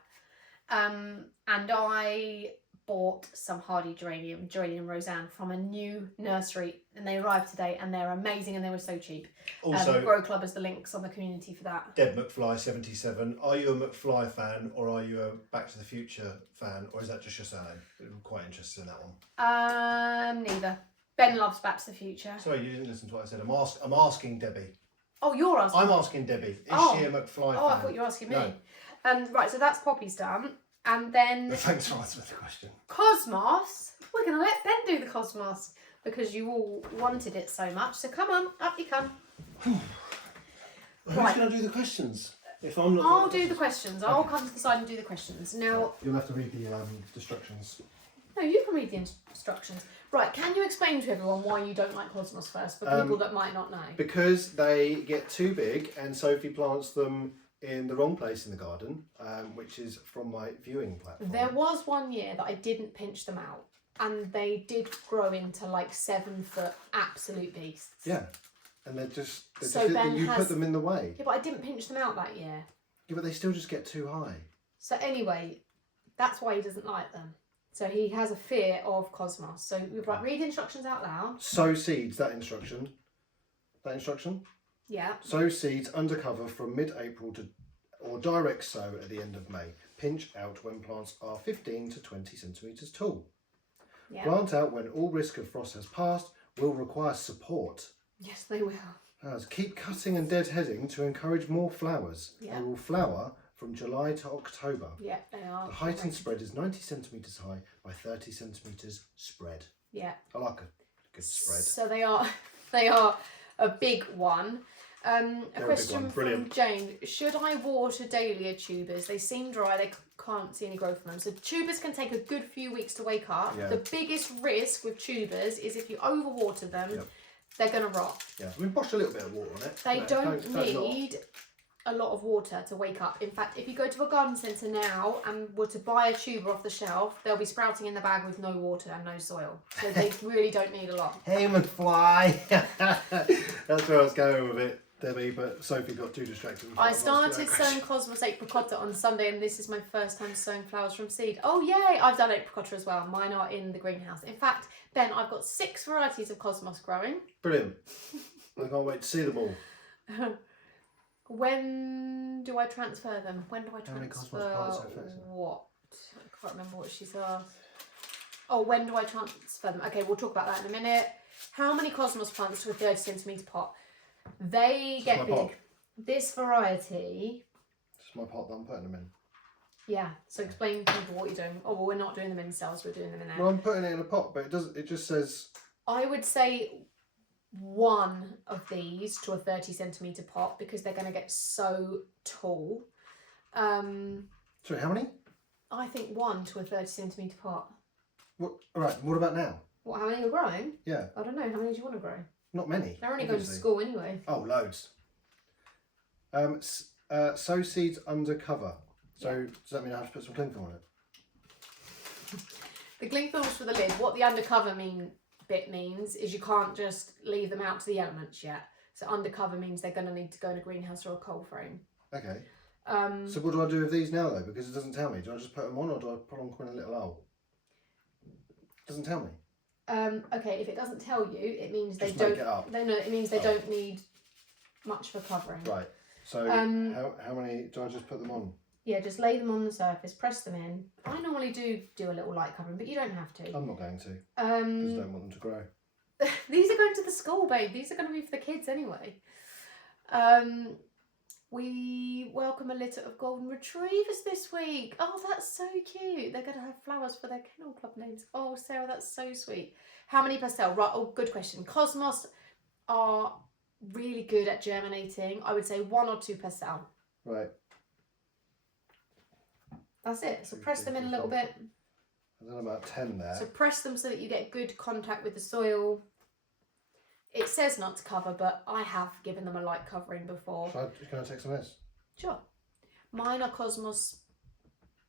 And I bought some hardy geranium Roseanne, from a new nursery, and they arrived today, and they're amazing, and they were so cheap. Also, Grow Club has the links on the community for that. Deb McFly77, are you a McFly fan, or are you a Back to the Future fan, or is that just your surname? I'm quite interested in that one. Neither. Ben loves Back to the Future. Sorry, you didn't listen to what I said. I'm asking Debbie. Oh, you're asking? I'm asking Debbie. Is she a McFly fan? Oh, I thought you were asking me. No. Right, so that's Poppy's done. And then... Thanks for answering the question. Cosmos. We're going to let Ben do the Cosmos, because you all wanted it so much. So come on, up you come. Who's going to do the questions? If I'm not... I'll do the questions. I'll come to the side and do the questions. Now... You'll have to read the instructions. No, you can read the instructions. Right, can you explain to everyone why you don't like Cosmos first, for people that might not know? Because they get too big, and Sophie plants them in the wrong place in the garden, which is from my viewing platform. There was one year that I didn't pinch them out. and they did grow into like 7 foot absolute beasts. Yeah. And they're just So Ben you has- put them in the way. Yeah, but I didn't pinch them out that year. Yeah, but they still just get too high. So anyway, that's why he doesn't like them. So he has a fear of cosmos. So we read the instructions out loud. Sow seeds, that instruction. That instruction? Yeah. Sow seeds under cover from mid-April or direct sow at the end of May. Pinch out when plants are 15 to 20 centimetres tall. Yeah. Plant out when all risk of frost has passed. Will require support. Yes, they will. Keep cutting and deadheading to encourage more flowers. Yeah. They will flower from July to October. Yeah, they are. The height and spread is 90 centimetres high by 30 centimetres spread. Yeah. I like a good spread. So they are a big one. A question from Jane. Should I water dahlia tubers? They seem dry, they can't see any growth from them. So tubers can take a good few weeks to wake up. Yeah. The biggest risk with tubers is if you overwater them, they're going to rot. Yeah, I mean, bosh a little bit of water on it. They don't need a lot of water to wake up. In fact, if you go to a garden centre now and were to buy a tuber off the shelf, they'll be sprouting in the bag with no water and no soil. So they really don't need a lot. Hey, McFly! That's where I was going with it, Debbie, but Sophie got too distracted. I started sowing Cosmos Apricota on Sunday, and this is my first time sowing flowers from seed. Oh yay! I've done Apricota as well. Mine are in the greenhouse. In fact, Ben, I've got 6 varieties of Cosmos growing. Brilliant. I can't wait to see them all. When do I transfer them? When do I How many transfer Cosmos plants are affected? what? I can't remember what she's asked. Oh, when do I transfer them? Okay, we'll talk about that in a minute. How many Cosmos plants to a 30 centimetre pot? They get big. Pot. This variety... This is my pot that I'm putting them in. Yeah, so explain to people what you're doing. Oh, well, we're not doing them in cells, we're doing them in there. Well, I'm putting it in a pot, but it just says... I would say 1 of these to a 30 centimetre pot because they're going to get so tall. Sorry, how many? I think 1 to a 30 centimetre pot. What? All right, what about now? What, how many are growing? Yeah. I don't know, how many do you want to grow? Not many. They're only going to school anyway. Oh, loads. Sow seeds under cover. So does that mean I have to put some cling film on it? The cling film's for the lid. What the undercover bit means is you can't just leave them out to the elements yet. So undercover means they're going to need to go in a greenhouse or a cold frame. Okay. So what do I do with these now though? Because it doesn't tell me. Do I just put them on or do I put on in a little hole? It doesn't tell me. Okay, if it doesn't tell you, it means Just they make don't. it up. No, it means they don't need much for covering. Right. So how many do I just put them on? Yeah, just lay them on the surface, press them in. I normally do a little light covering, but you don't have to. I'm not going to. Because I don't want them to grow. These are going to the school, babe. These are going to be for the kids anyway. We welcome a litter of golden retrievers this week. Oh, that's so cute. They're going to have flowers for their kennel club names. Oh, Sarah, that's so sweet. How many per cell? Right. Oh, good question. Cosmos are really good at germinating. I would say 1 or 2 per cell. Right. That's it. So press them in a little bit. I've done about 10 there. So press them so that you get good contact with the soil. It says not to cover, but I have given them a light covering before. Can I take some of this? Sure. Mine are Cosmos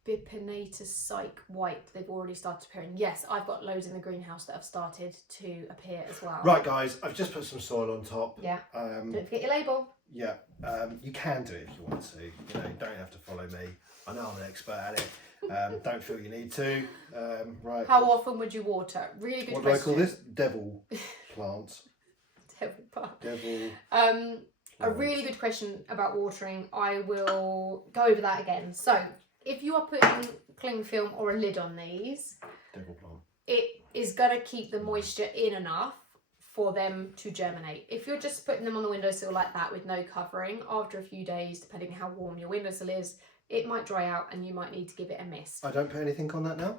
Bipinatus Psych White. They've already started appearing. Yes, I've got loads in the greenhouse that have started to appear as well. Right, guys, I've just put some soil on top. Yeah. Don't forget your label. Yeah. You can do it if you want to. You don't have to follow me. I know I'm an expert at it. Don't feel you need to. Right. How often would you water? Really good question. What do I call this? Devil plant. Devil plant. Devil. A really good question about watering. I will go over that again. So, if you are putting cling film or a lid on these, Devil plant. it is going to keep the moisture in enough for them to germinate. If you're just putting them on the windowsill like that with no covering, after a few days, depending how warm your windowsill is, it might dry out and you might need to give it a mist. I don't put anything on that now?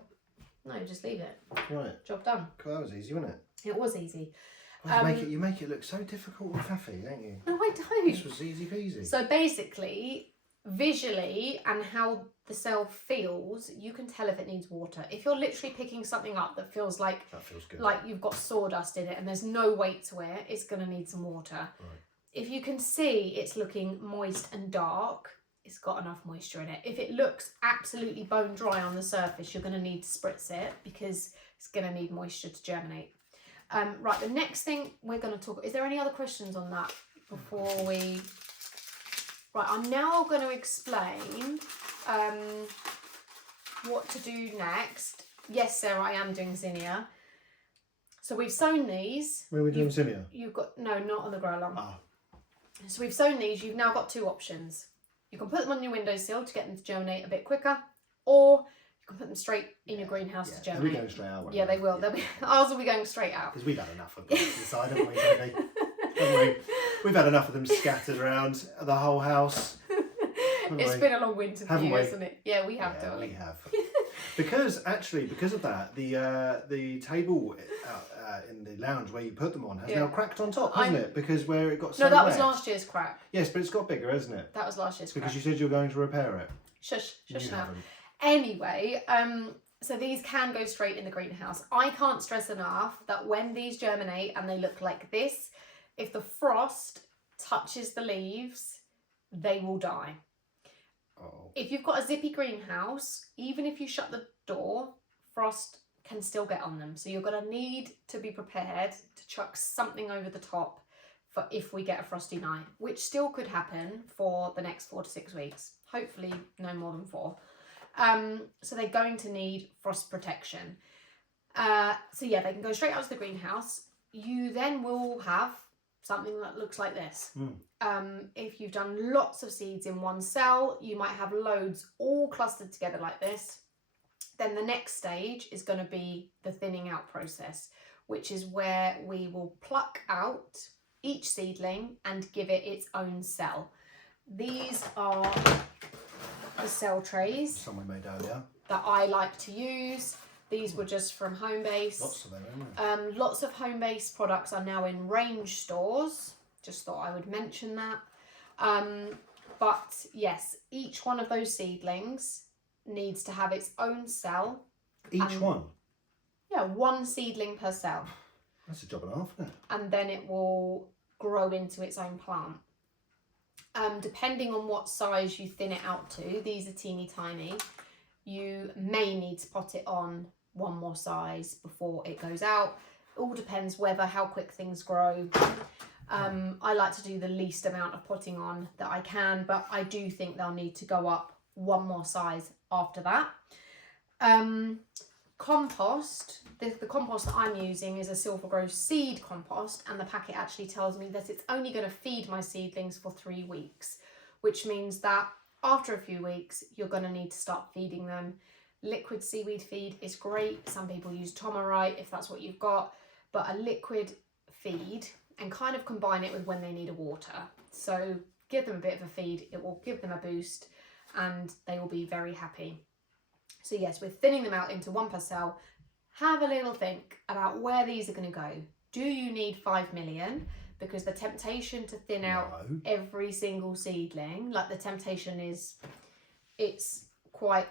No, just leave it. Right. Job done. Cool, that was easy, wasn't it? It was easy. You make it look so difficult and faffy, don't you? No, I don't. This was easy peasy. So basically, visually and how the cell feels, you can tell if it needs water. If you're literally picking something up that feels good. Like you've got sawdust in it and there's no weight to it, it's going to need some water. Right. If you can see it's looking moist and dark, it's got enough moisture in it. If it looks absolutely bone dry on the surface, you're going to need to spritz it because it's going to need moisture to germinate. Right, the next thing we're going to talk, is there any other questions on that before we... Right, I'm now going to explain what to do next. Yes, Sarah, I am doing zinnia. So we've sown these. Where are we doing zinnia? You've got, no, not on the grow alarm. Ah. So we've sown these, you've now got two options. You can put them on your windowsill to get them to germinate a bit quicker, or you can put them straight in your greenhouse to germinate. They'll be going straight out. Yeah, they will. Ours will be going straight out. Because we've had enough of them inside, haven't we, Toby? Haven't we? We've had enough of them scattered around the whole house. It's been a long winter for you, hasn't it? Yeah, we have, darling. We have. Because of that, the table in the lounge where you put them on has now cracked on top, hasn't it? Because where it got so No, that wet. was last year's crack. Yes, but it's got bigger, hasn't it? That was last year's crack. Because you said you were going to repair it. Shush You now. haven't. Anyway, so these can go straight in the greenhouse. I can't stress enough that when these germinate and they look like this, if the frost touches the leaves, they will die. Oh. If you've got a zippy greenhouse, even if you shut the door, frost can still get on them. So you're going to need to be prepared to chuck something over the top for if we get a frosty night, which still could happen for the next 4 to 6 weeks. Hopefully no more than 4. So they're going to need frost protection. So yeah, they can go straight out to the greenhouse. You then will have something that looks like this. If you've done lots of seeds in one cell, you might have loads all clustered together like this. Then the next stage is going to be the thinning out process, which is where we will pluck out each seedling and give it its own cell. These are the cell trays Some we made earlier. that I like to use. These were just from Homebase. Lots of them, isn't there? Lots of Homebase products are now in range stores. Just thought I would mention that. But yes, each one of those seedlings needs to have its own cell. Each one? Yeah, one seedling per cell. That's a job and a half, isn't it? And then it will grow into its own plant. Depending on what size you thin it out to, these are teeny tiny, you may need to pot it on one more size before it goes out. It all depends how quick things grow. I like to do the least amount of potting on that I can, but I do think they'll need to go up one more size after that. Compost, the compost that I'm using is a Silver Grow seed compost, and the packet actually tells me that it's only going to feed my seedlings for 3 weeks, which means that after a few weeks you're going to need to start feeding them. Liquid seaweed feed is great. Some people use Tomarite if that's what you've got, but a liquid feed, and kind of combine it with when they need a water. So give them a bit of a feed, it will give them a boost and they will be very happy. So yes, we're thinning them out into one per cell. Have a little think about where these are going to go. Do you need 5 million? Because the temptation to thin out every single seedling, like the temptation is, it's quite...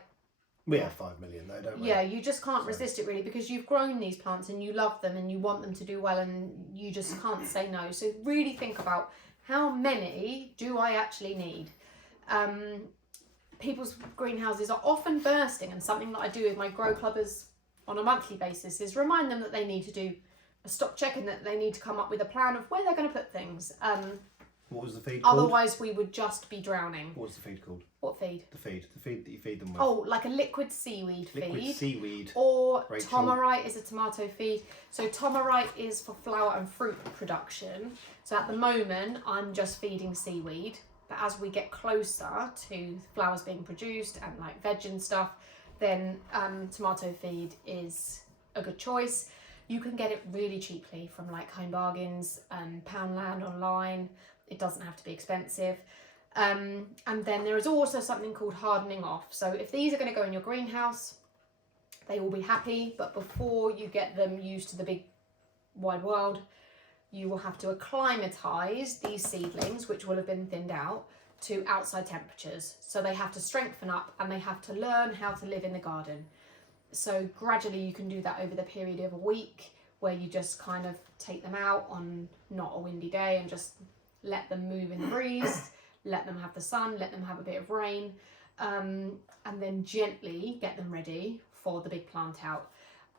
We have 5 million though, don't we? Yeah, you just can't resist it really, because you've grown these plants and you love them and you want them to do well and you just can't say no. So really think about, how many do I actually need? People's greenhouses are often bursting, and something that I do with my grow clubbers on a monthly basis is remind them that they need to do a stock check and that they need to come up with a plan of where they're going to put things. What was the feed called? Otherwise we would just be drowning. What's the feed called? What feed? The feed that you feed them with. Oh, like a liquid seaweed feed. Liquid seaweed. Or Rachel. Tomarite is a tomato feed. So Tomarite is for flower and fruit production. So at the moment I'm just feeding seaweed. But as we get closer to flowers being produced and like veg and stuff, then tomato feed is a good choice. You can get it really cheaply from like Home Bargains and Poundland online. It doesn't have to be expensive. And then there is also something called hardening off. So if these are going to go in your greenhouse, they will be happy. But before you get them used to the big wide world, you will have to acclimatise these seedlings, which will have been thinned out, to outside temperatures. So they have to strengthen up and they have to learn how to live in the garden. So gradually you can do that over the period of a week, where you just kind of take them out on not a windy day and just let them move in the breeze, let them have the sun, let them have a bit of rain, and then gently get them ready for the big plant out.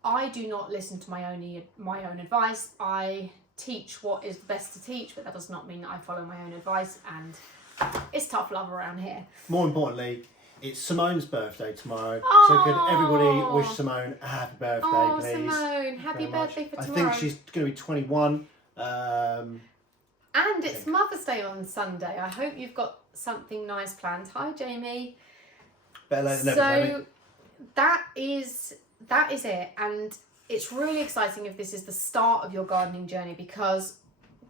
I do not listen to my own advice. I teach what is best to teach, but that does not mean that I follow my own advice, and it's tough love around here. More importantly, it's Simone's birthday tomorrow, so Oh. could everybody wish Simone a happy birthday, Oh, please? Simone, happy Very much. birthday for I tomorrow. think she's going to be 21. And it's Mother's Day on Sunday. I hope you've got something nice planned. Hi, Jamie. Better late than never, So that is it, and it's really exciting if this is the start of your gardening journey, because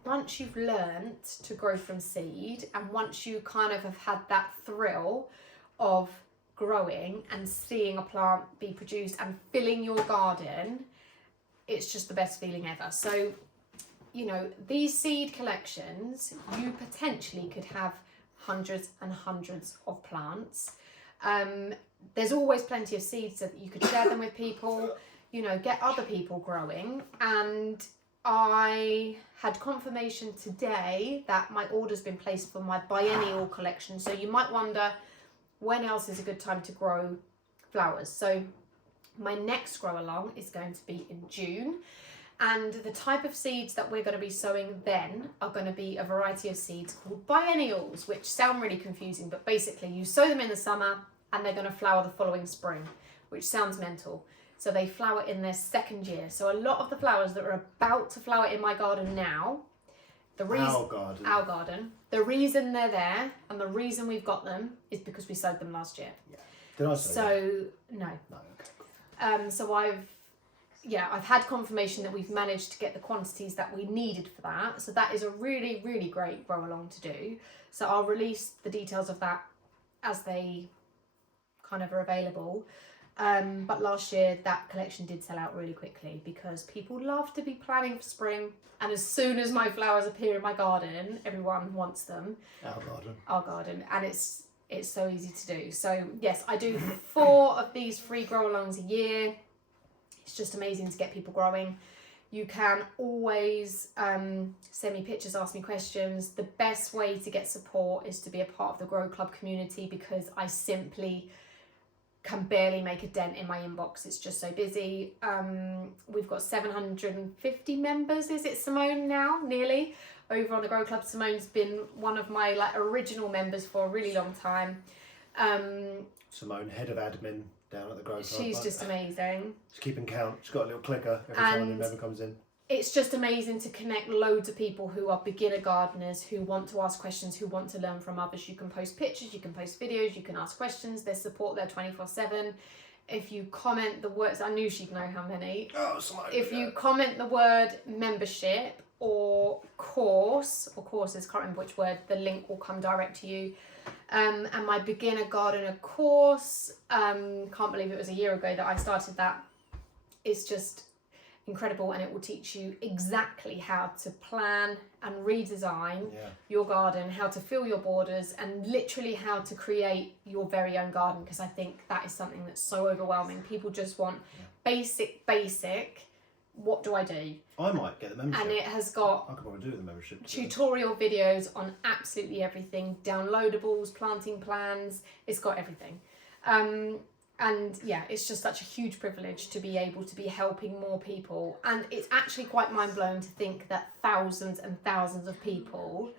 once you've learnt to grow from seed, and once you kind of have had that thrill of growing and seeing a plant be produced and filling your garden, it's just the best feeling ever. So, you know, these seed collections, you potentially could have hundreds and hundreds of plants. There's always plenty of seeds so that you could share them with people, you know, get other people growing. And I had confirmation today that my order's been placed for my biennial collection. So you might wonder, when else is a good time to grow flowers? So my next grow along is going to be in June. And the type of seeds that we're going to be sowing then are going to be a variety of seeds called biennials, which sound really confusing, but basically you sow them in the summer and they're going to flower the following spring, which sounds mental. So they flower in their second year. So a lot of the flowers that are about to flower in my garden now, our garden, the reason they're there and the reason we've got them is because we sowed them last year. Yeah. Did I say that? No. No, okay. So I've had confirmation that we've managed to get the quantities that we needed for that. So that is a really, really great grow along to do. So I'll release the details of that as they kind of are available. But last year that collection did sell out really quickly because people love to be planning for spring. And as soon as my flowers appear in my garden, everyone wants them. Our garden. And it's so easy to do. So yes, I do 4 of these free grow alongs a year. It's just amazing to get people growing. You can always send me pictures, ask me questions. The best way to get support is to be a part of the Grow Club community, because I simply can barely make a dent in my inbox. It's just so busy. We've got 750 members, is it, Simone, now? Nearly. Over on the Grow Club. Simone's been one of my original members for a really long time. Simone, head of admin down at the Grow Club. She's just amazing. She's keeping count. She's got a little clicker every time a new member comes in. It's just amazing to connect loads of people who are beginner gardeners, who want to ask questions, who want to learn from others. You can post pictures, you can post videos, you can ask questions. There's support there 24/7. If you comment the words, I knew she'd know how many. Oh, Simone. If you comment the word membership or courses, can't remember which word, the link will come direct to you. And my beginner gardener course, can't believe it was a year ago that I started that. It's just incredible, and it will teach you exactly how to plan and redesign your garden, how to fill your borders, and literally how to create your very own garden, because I think that is something that's so overwhelming. People just want basic, what do I do? I might get the membership. And it has got I could probably do the membership. tutorial videos on absolutely everything, downloadables, planting plans, it's got everything. And yeah, it's just such a huge privilege to be able to be helping more people. And it's actually quite mind-blowing to think that thousands and thousands of people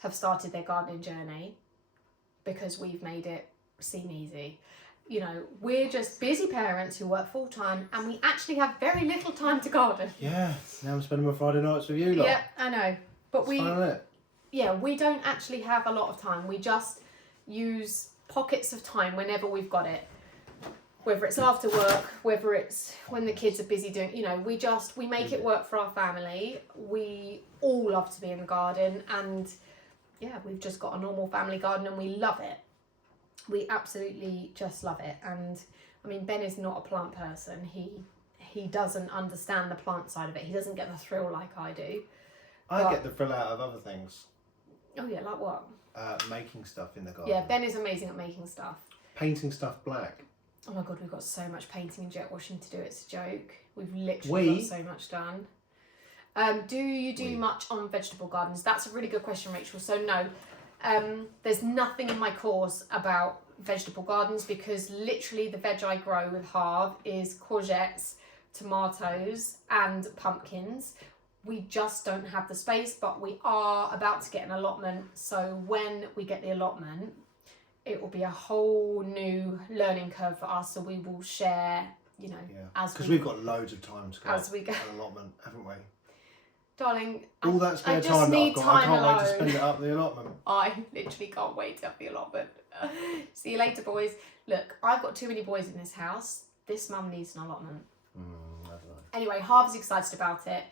have started their gardening journey because we've made it seem easy. You know, we're just busy parents who work full-time, and we actually have very little time to garden. Yeah, now I'm spending my Friday nights with you lot. Yeah, I know. But It's fun, isn't it? we don't actually have a lot of time. We just use pockets of time whenever we've got it. Whether it's after work, whether it's when the kids are busy doing, you know, we make it work for our family. We all love to be in the garden, and yeah, we've just got a normal family garden and we love it. We absolutely just love it. And I mean, Ben is not a plant person. He doesn't understand the plant side of it. He doesn't get the thrill like I do. I get the thrill out of other things. Oh yeah, like what? Making stuff in the garden. Yeah, Ben is amazing at making stuff. Painting stuff black. Oh my god, we've got so much painting and jet washing to do, it's a joke. We've literally got so much done. Do you do much on vegetable gardens? That's a really good question, Rachel. So no, There's nothing in my course about vegetable gardens because literally the veg I grow with Harv is courgettes, tomatoes and pumpkins. We just don't have the space, but we are about to get an allotment. So when we get the allotment, it will be a whole new learning curve for us. So we will share, you know, as because we've got loads of time to go as we go. an allotment, haven't we? Darling, All that spare I just time that need I've got, time I can't wait to alone. spend it up the allotment. I literally can't wait to have the allotment. See you later, boys. Look, I've got too many boys in this house. This mum needs an allotment. I don't know. Anyway, Harv's excited about it.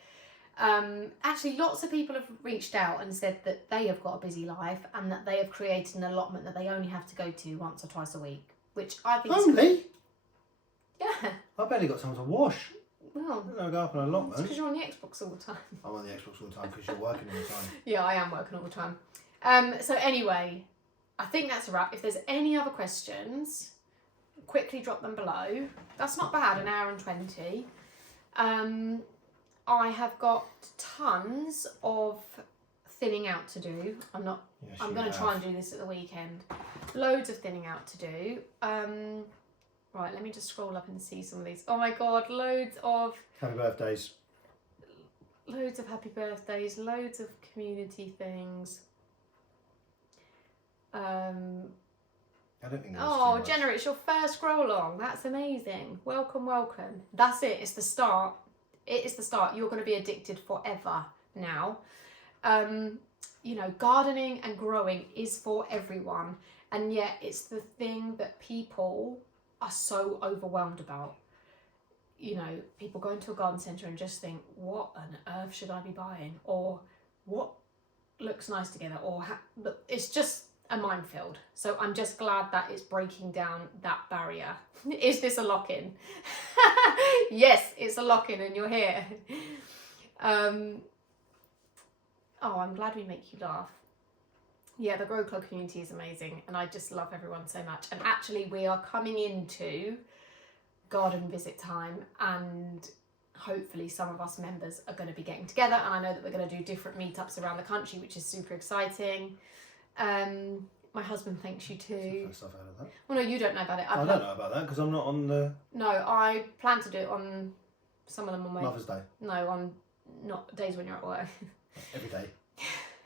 Actually, lots of people have reached out and said that they have got a busy life and that they have created an allotment that they only have to go to once or twice a week, which I think Only? Yeah. I've barely got time to wash. Well, I don't go up an allotment. because you're on the Xbox all the time. I'm on the Xbox all the time because you're working all the time. Yeah, I am working all the time. So anyway, I think that's a wrap. If there's any other questions, quickly drop them below. That's not bad, an hour and 20. I have got tons of thinning out to do. I'm going to try and do this at the weekend. Loads of thinning out to do. Right, let me just scroll up and see some of these. Oh my god, loads of Happy birthdays. Loads of happy birthdays, loads of community things. I don't think that's Oh, too much. Jenna, it's your first scroll along. That's amazing. Welcome, welcome. That's it. It's the start. It is the start. You're going to be addicted forever now. You know, gardening and growing is for everyone. And yet it's the thing that people are so overwhelmed about. You know, people go into a garden centre and just think, what on earth should I be buying? Or what looks nice together? Or it's just a minefield. So I'm just glad that it's breaking down that barrier. Is this a lock-in? Yes, it's a lock-in and you're here. Oh, I'm glad we make you laugh. Yeah, the Grow Club community is amazing and I just love everyone so much. And actually we are coming into garden visit time and hopefully some of us members are going to be getting together, and I know that we're going to do different meetups around the country, which is super exciting. My husband thanks you too. First stuff out of that. Well, no, you don't know about it. I don't know about that because I'm not on the No, I plan to do it on some of them on my Mother's Day. No, on not days when you're at work. Every day.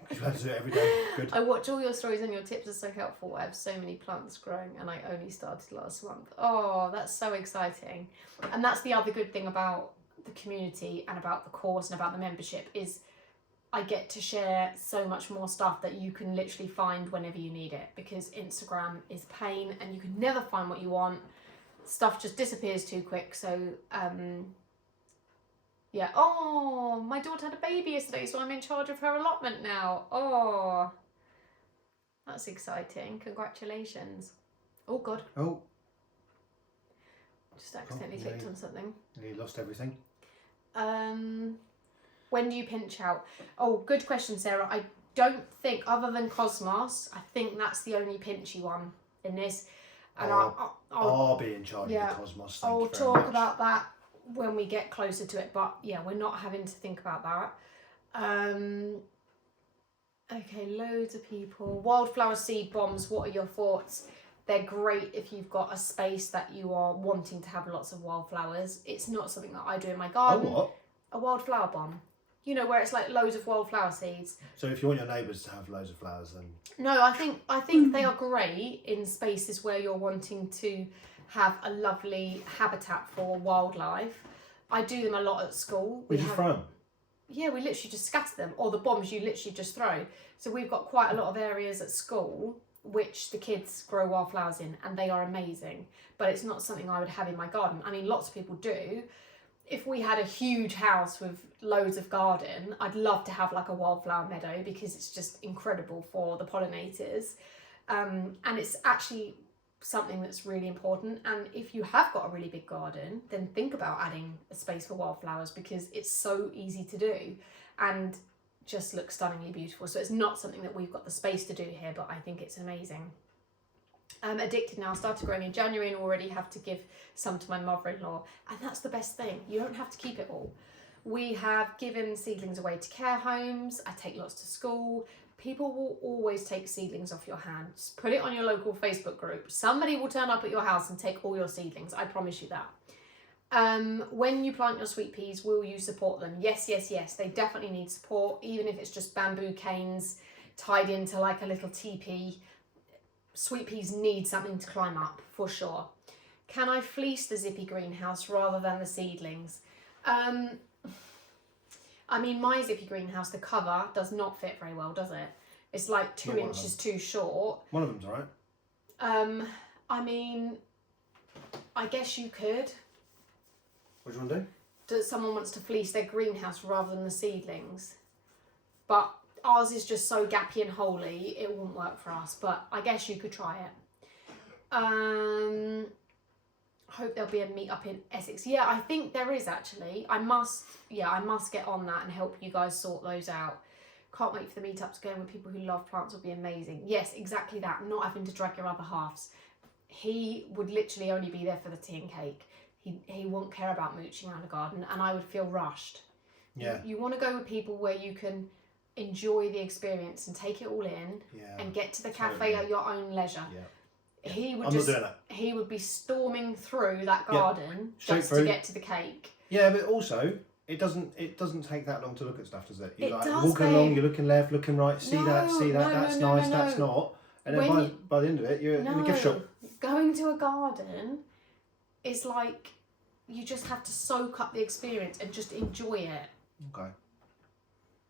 Because you have to do it every day. Good. I watch all your stories and your tips are so helpful. I have so many plants growing and I only started last month. Oh, that's so exciting. And that's the other good thing about the community and about the course and about the membership is I get to share so much more stuff that you can literally find whenever you need it, because Instagram is pain and you can never find what you want. Stuff just disappears too quick. So yeah. Oh, my daughter had a baby yesterday, so I'm in charge of her allotment now. Oh, that's exciting. Congratulations. Oh, God. Oh, Just accidentally clicked on something. you lost everything. When do you pinch out? Oh, good question, Sarah. I don't think, other than Cosmos, I think that's the only pinchy one in this. And I'll be in charge yeah, of the Cosmos. I'll Thank you very talk much. about that when we get closer to it, but yeah, we're not having to think about that. Okay, loads of people. Wildflower seed bombs, what are your thoughts? They're great if you've got a space that you are wanting to have lots of wildflowers. It's not something that I do in my Oh, garden. what? A wildflower bomb. You know, where it's like loads of wildflower seeds. So if you want your neighbours to have loads of flowers, then No, I think they are great in spaces where you're wanting to have a lovely habitat for wildlife. I do them a lot at school. where'd you throw them? Yeah, we literally just scatter them, or the bombs you literally just throw. So we've got quite a lot of areas at school which the kids grow wildflowers in, and they are amazing. But it's not something I would have in my garden. I mean, lots of people do. If we had a huge house with loads of garden, I'd love to have like a wildflower meadow because it's just incredible for the pollinators. And it's actually something that's really important. And if you have got a really big garden, then think about adding a space for wildflowers because it's so easy to do and just looks stunningly beautiful. So it's not something that we've got the space to do here, but I think it's amazing. I'm addicted now. I started growing in January and already have to give some to my mother-in-law. And that's the best thing. You don't have to keep it all. We have given seedlings away to care homes. I take lots to school. people will always take seedlings off your hands. Put it on your local Facebook group. Somebody will turn up at your house and take all your seedlings. I promise you that. When you plant your sweet peas, will you support them? Yes, yes, yes. They definitely need support, even if it's just bamboo canes tied into like a little teepee. Sweet peas need something to climb up, for sure. Can I fleece the zippy greenhouse rather than the seedlings? I mean, my zippy greenhouse, the cover does not fit very well, does it? It's like 2 inches too short. One of them's all right. I mean, I guess you could. What do you want to do? Does someone wants to fleece their greenhouse rather than the seedlings? But ours is just so gappy and holy, it wouldn't work for us. But I guess you could try it. Hope there'll be a meet up in Essex. Yeah, I think there is actually. I must get on that and help you guys sort those out. Can't wait for the meetups going with people who love plants. Will be amazing. Yes, exactly that. Not having to drag your other halves. He would literally only be there for the tea and cake. He won't care about mooching around a garden, and I would feel rushed. Yeah. You want to go with people where you can enjoy the experience and take it all in, and get to the cafe at your own leisure. Yeah. He would be storming through that garden just to get to the cake. Yeah, but also it doesn't take that long to look at stuff, does it? It like does, walking along, you're looking left, looking right, see that, that's nice, that's not. And then by the end of it, you're in a gift shop. Going to a garden is like you just have to soak up the experience and just enjoy it. Okay.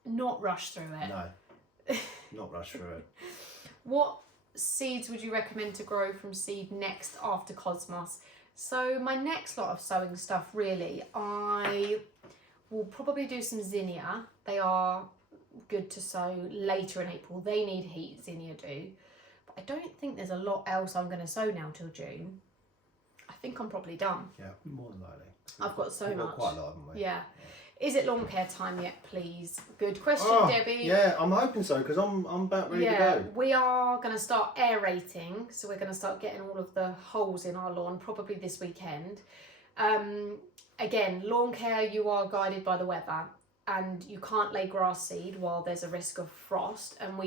Not rush through it. No. Not rush through it. What seeds would you recommend to grow from seed next after Cosmos? So my next lot of sowing stuff, really, I will probably do some zinnia. They are good to sow later in April. They need heat, zinnia do. But I don't think there's a lot else I'm going to sow now till June. I think I'm probably done. Yeah, more than likely. I've got so much. Got quite a lot, haven't we? Yeah. Is it lawn care time yet, please? Good question, Debbie. Yeah, I'm hoping so, because I'm about ready to go. We are going to start aerating, so we're going to start getting all of the holes in our lawn probably this weekend. Again, lawn care, you are guided by the weather, and you can't lay grass seed while there's a risk of frost. And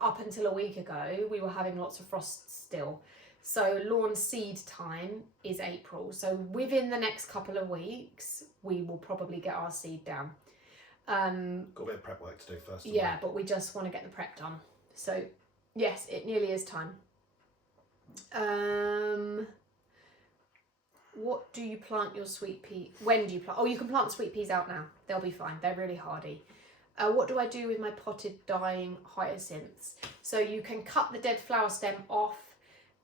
up until a week ago, we were having lots of frost still. So lawn seed time is April. So within the next couple of weeks, we will probably get our seed down. Got a bit of prep work to do first. Yeah, but we just want to get the prep done. So yes, it nearly is time. What do you plant your sweet pea? When do you plant? Oh, you can plant the sweet peas out now. They'll be fine. They're really hardy. What do I do with my potted dying hyacinths? So you can cut the dead flower stem off,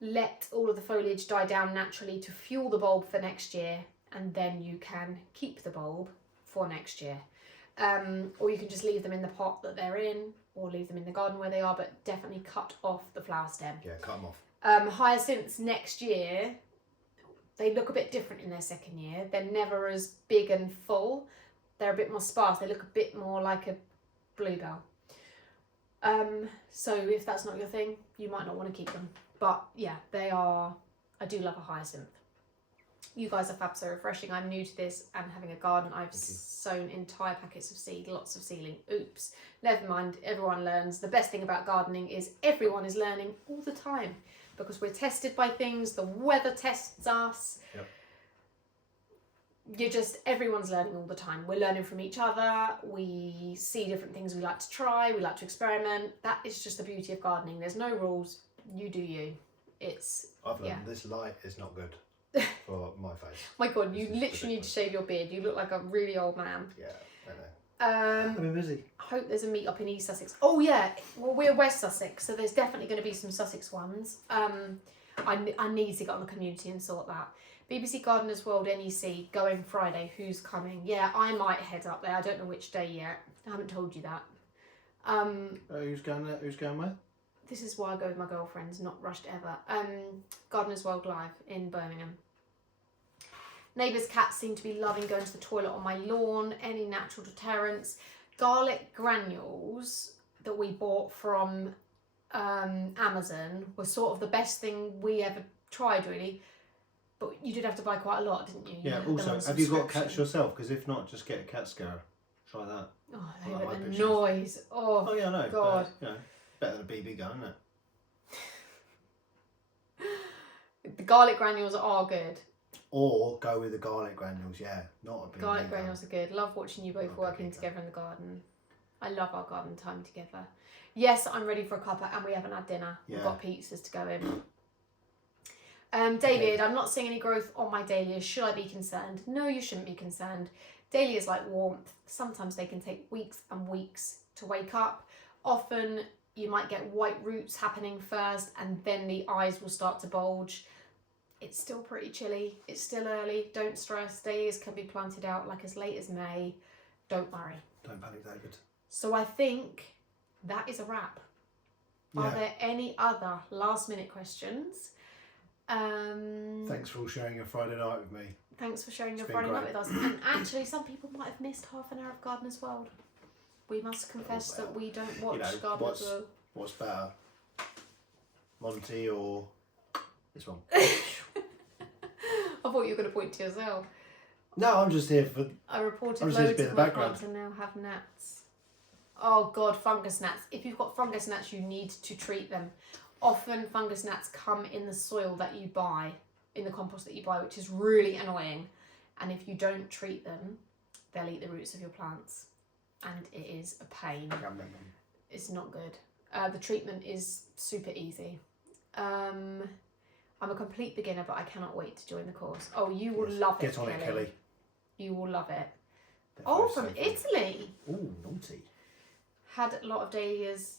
let all of the foliage die down naturally to fuel the bulb for next year, and then you can keep the bulb for next year. Or you can just leave them in the pot that they're in, or leave them in the garden where they are, but definitely cut off the flower stem. Yeah, cut them off. Hyacinths next year, they look a bit different in their second year. They're never as big and full. They're a bit more sparse. They look a bit more like a bluebell. So if that's not your thing, you might not want to keep them. But yeah, I do love a hyacinth. You guys are fab, so refreshing. I'm new to this and having a garden. I've sown entire packets of seed, lots of seedling. Oops, never mind, everyone learns. The best thing about gardening is everyone is learning all the time because we're tested by things, the weather tests us. Yep. Everyone's learning all the time. We're learning from each other. We see different things we like to try. We like to experiment. That is just the beauty of gardening. There's no rules. You do you. I've learned this light is not good for my face. My God, you literally need to shave your beard. You look like a really old man. Yeah, I know. I've been busy. I hope there's a meet up in East Sussex. Oh yeah, well we're West Sussex, so there's definitely going to be some Sussex ones. I need to get on the community and sort that. BBC Gardeners World NEC going Friday. Who's coming? Yeah, I might head up there. I don't know which day yet. I haven't told you that. Who's going there? Who's going where? This is why I go with my girlfriends, not rushed ever. Gardeners World Live in Birmingham. Neighbours' cats seem to be loving going to the toilet on my lawn. Any natural deterrents? Garlic granules that we bought from Amazon were sort of the best thing we ever tried, really. But you did have to buy quite a lot, didn't you? Yeah, also, have you got cats yourself? Because if not, just get a cat scarer. Try that. Oh, the noise. Oh, yeah, I know. God. But, Better than a BB gun, isn't it? The garlic granules are good. Or go with the garlic granules, yeah. Not a BB Garlic gun. granules are good. Love watching you both Not a working BB gun. together in the garden. I love our garden time together. Yes, I'm ready for a cuppa and we haven't had dinner. Yeah. We've got pizzas to go in. David, I'm not seeing any growth on my dahlias. Should I be concerned? No, you shouldn't be concerned. Dahlias like warmth. Sometimes they can take weeks and weeks to wake up. Often you might get white roots happening first and then the eyes will start to bulge. It's still pretty chilly. It's still early. Don't stress. Dahlias can be planted out like as late as May. Don't worry. Don't panic, David. So I think that is a wrap. Yeah. Are there any other last minute questions? Thanks for all sharing your Friday night with me. Thanks for sharing your It's been Friday night great. with us. And actually, some people might have missed half an hour of Gardener's World. We must confess that we don't watch Gardener's World. What's better? Monty or this one? I thought you were going to point to yourself. No, I'm just here for... I reported I'm just here to loads be in of the my background. plants and now have gnats. Oh God, fungus gnats. If you've got fungus gnats, you need to treat them. Often fungus gnats come in the soil that you buy, in the compost that you buy, which is really annoying. And if you don't treat them, they'll eat the roots of your plants. And it is a pain. It's not good. The treatment is super easy. I'm a complete beginner, but I cannot wait to join the course. Oh, you will love it, Get on it, Kelly. You will love it. Definitely Oh, from safely. Italy. Ooh, naughty. Had a lot of dahlias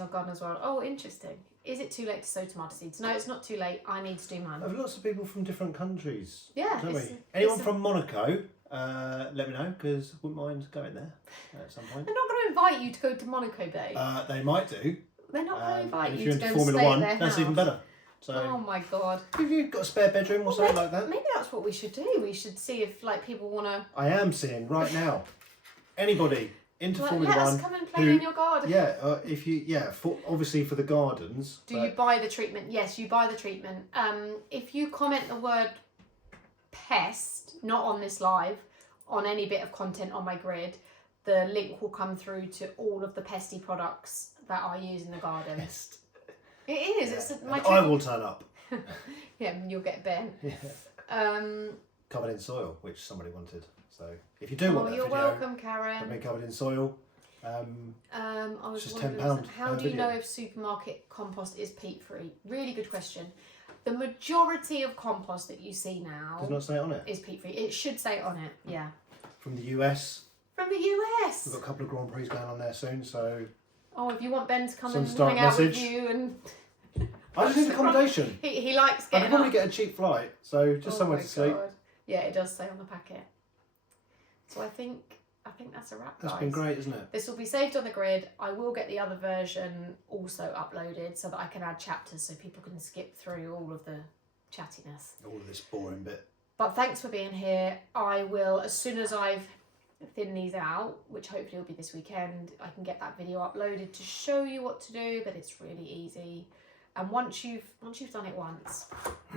on garden as well. Oh, interesting. Is it too late to sow tomato seeds? No, it's not too late. I need to do mine. I have lots of people from different countries. Yeah. Don't it's- we? Anyone it's a- from Monaco, let me know, because I wouldn't mind going there at some point. They're not going to invite you to go to Monaco Bay. They might do. They're not going to invite and if you you're to go into and Formula stay One, at their that's house. even better. So, Oh my God. if you've got a spare bedroom or something like that, Maybe that's what we should do. We should see if people want to... I am seeing right now anybody into Formula Let One. us come and play who- in your garden. Yeah, obviously for the gardens. Do you buy the treatment? Yes, you buy the treatment. If you comment the word pest, not on this live, on any bit of content on my grid, the link will come through to all of the pesty products that I use in the garden. Pest. It is. Yeah. It's And my I will turn up. Yeah, you'll get bent. Yeah. Covered in soil, which somebody wanted. So if you do want that you're video, welcome, Karen. of me covered in soil. I was It's just wondering, £10 how per do you know video. if supermarket compost is peat free? Really good question. The majority of compost that you see now Does not say it on it. is peat free. It should say it on it. Yeah. From the US, From the US. we've got a couple of Grand Prix going on there soon. So Oh, if you want Ben to come Some and start hang out with message. you, and I just need accommodation. he likes I getting could probably up. get a cheap flight, so just Oh somewhere my to sleep. God. Yeah, it does say on the packet. So I think that's a wrap, That's guys. been great, isn't it? This will be saved on the grid. I will get the other version also uploaded so that I can add chapters so people can skip through all of the chattiness. All of this boring bit. But thanks for being here. I will, as soon as I've thinned these out, which hopefully will be this weekend, I can get that video uploaded to show you what to do, but it's really easy. And once you've done it once,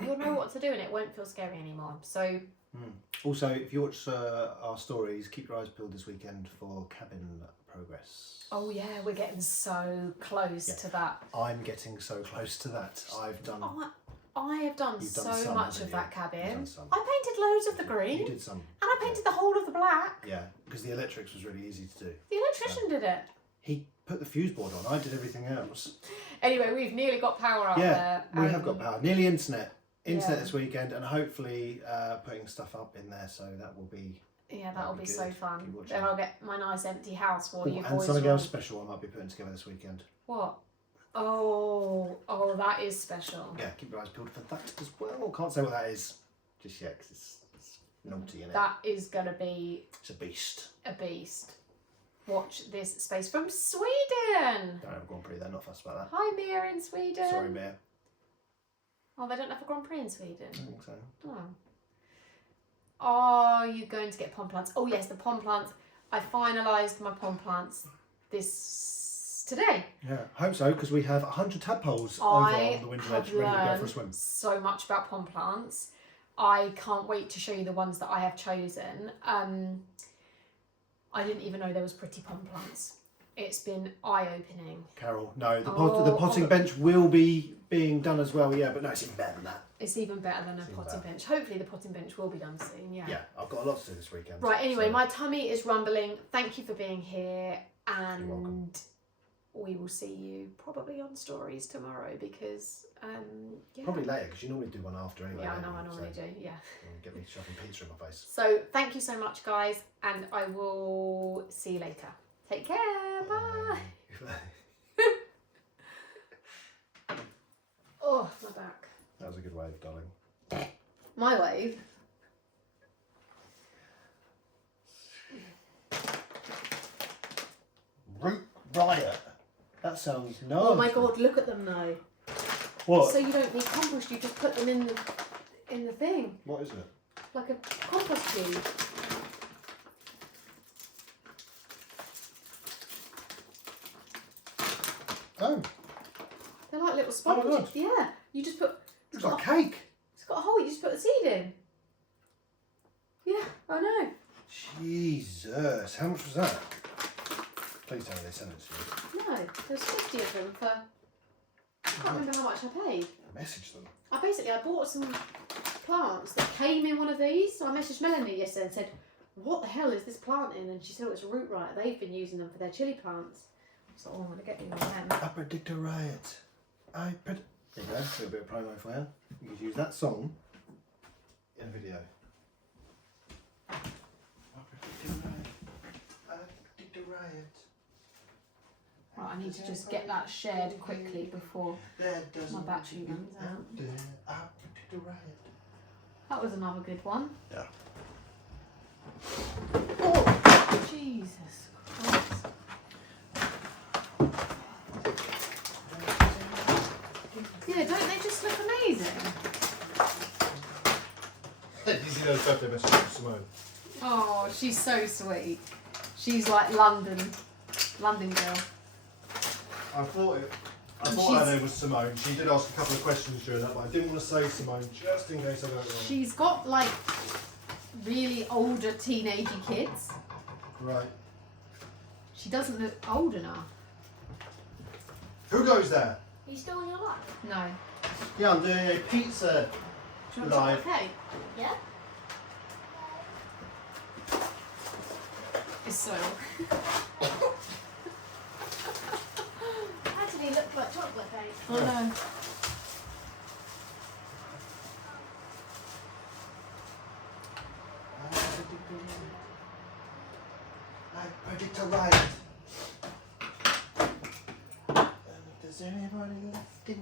you'll know what to do and it won't feel scary anymore. So Also, if you watch our stories, keep your eyes peeled this weekend for cabin progress. oh yeah, we're getting so close Yeah. to that. I'm getting so close to that. I've done. I have done You've so done some, much haven't of you? that You've cabin. done some. I painted loads of the green You and did some. I painted the whole of the black. Yeah, because the electrics was really easy to do. The electrician did it. He put the fuse board on. I did everything else. Anyway, we've nearly got power up there. We have got power. Nearly internet. Internet Yeah. this weekend, and hopefully putting stuff up in there. So that will be. Yeah, that'll be so good. fun. Keep watching. Then I'll get my nice empty house while Ooh, you and boys something are- else special I might be putting together this weekend. What? Oh, that is special. Yeah, keep your eyes peeled for that as well. Can't say what that is just yet because it's naughty, innit? That is going to be It's a beast. a beast. Watch this space from Sweden. Don't have a Grand Prix, they're not fussed about that. Hi, Mia in Sweden. Sorry, Mia. Oh, they don't have a Grand Prix in Sweden. I think so. Oh. Are you going to get pom plants? Oh yes, the pom plants. I finalised my pom plants today. Yeah, I hope so because we have 100 tadpoles over I on the window have ledge ready to go for a learned swim. so much about pom plants. I can't wait to show you the ones that I have chosen. I didn't even know there was pretty pom plants. It's been eye-opening. Carol, no, the potting bench will be being done as well, yeah, but no, it's even better than that. It's even better than a potting bench. Hopefully the potting bench will be done soon, yeah. Yeah, I've got a lot to do this weekend. Right, anyway, my tummy is rumbling. Thank you for being here, and we will see you probably on stories tomorrow because, yeah. Probably later, because you normally do one after anyway. Yeah, I know, I normally do, yeah. Get me shoving pizza in my face. So, thank you so much, guys, and I will see you later. Take care, bye. Oh, my back. That was a good wave, darling. My wave? Root riot. That sounds nice. Oh my god, look at them though. What? So you don't need compost, you just put them in the thing. What is it? Like a compost cube. Oh. They're like little sponges. God. Yeah. You just put... It's like cake. It's got a hole, you just put the seed in. Yeah, I know. Jesus. How much was that? Please tell me they sent it to you. No, there's 50 of them for... I can't remember how much I paid. Message them. I bought some plants that came in one of these. So I messaged Melanie yesterday and said, what the hell is this plant in? And she said, oh, it's a root riot. They've been using them for their chili plants. So I'm going to get you one of them. I predict a riot. There you go, a little bit of promo for you. You could use that song in a video. I predict a riot. I predict a riot. Right, I need to just get that shared quickly before my battery runs out. I predict a riot. That was another good one. Yeah. Oh, Jesus Christ. Yeah, don't they just look amazing? Did you see those birthday messages from Simone? Oh, she's so sweet. She's like London girl. I thought her name was Simone. She did ask a couple of questions during that, but I didn't want to say Simone just in case I got it wrong. She's got like really older teenagey kids. Right. She doesn't look old enough. Who goes there? Are you still on your life? No. Yeah, I'm doing a pizza Do you want live. chocolate cake? Yeah? It's so. Actually, it looked like chocolate cake. Oh no. I predict a riot. And if there's anybody left in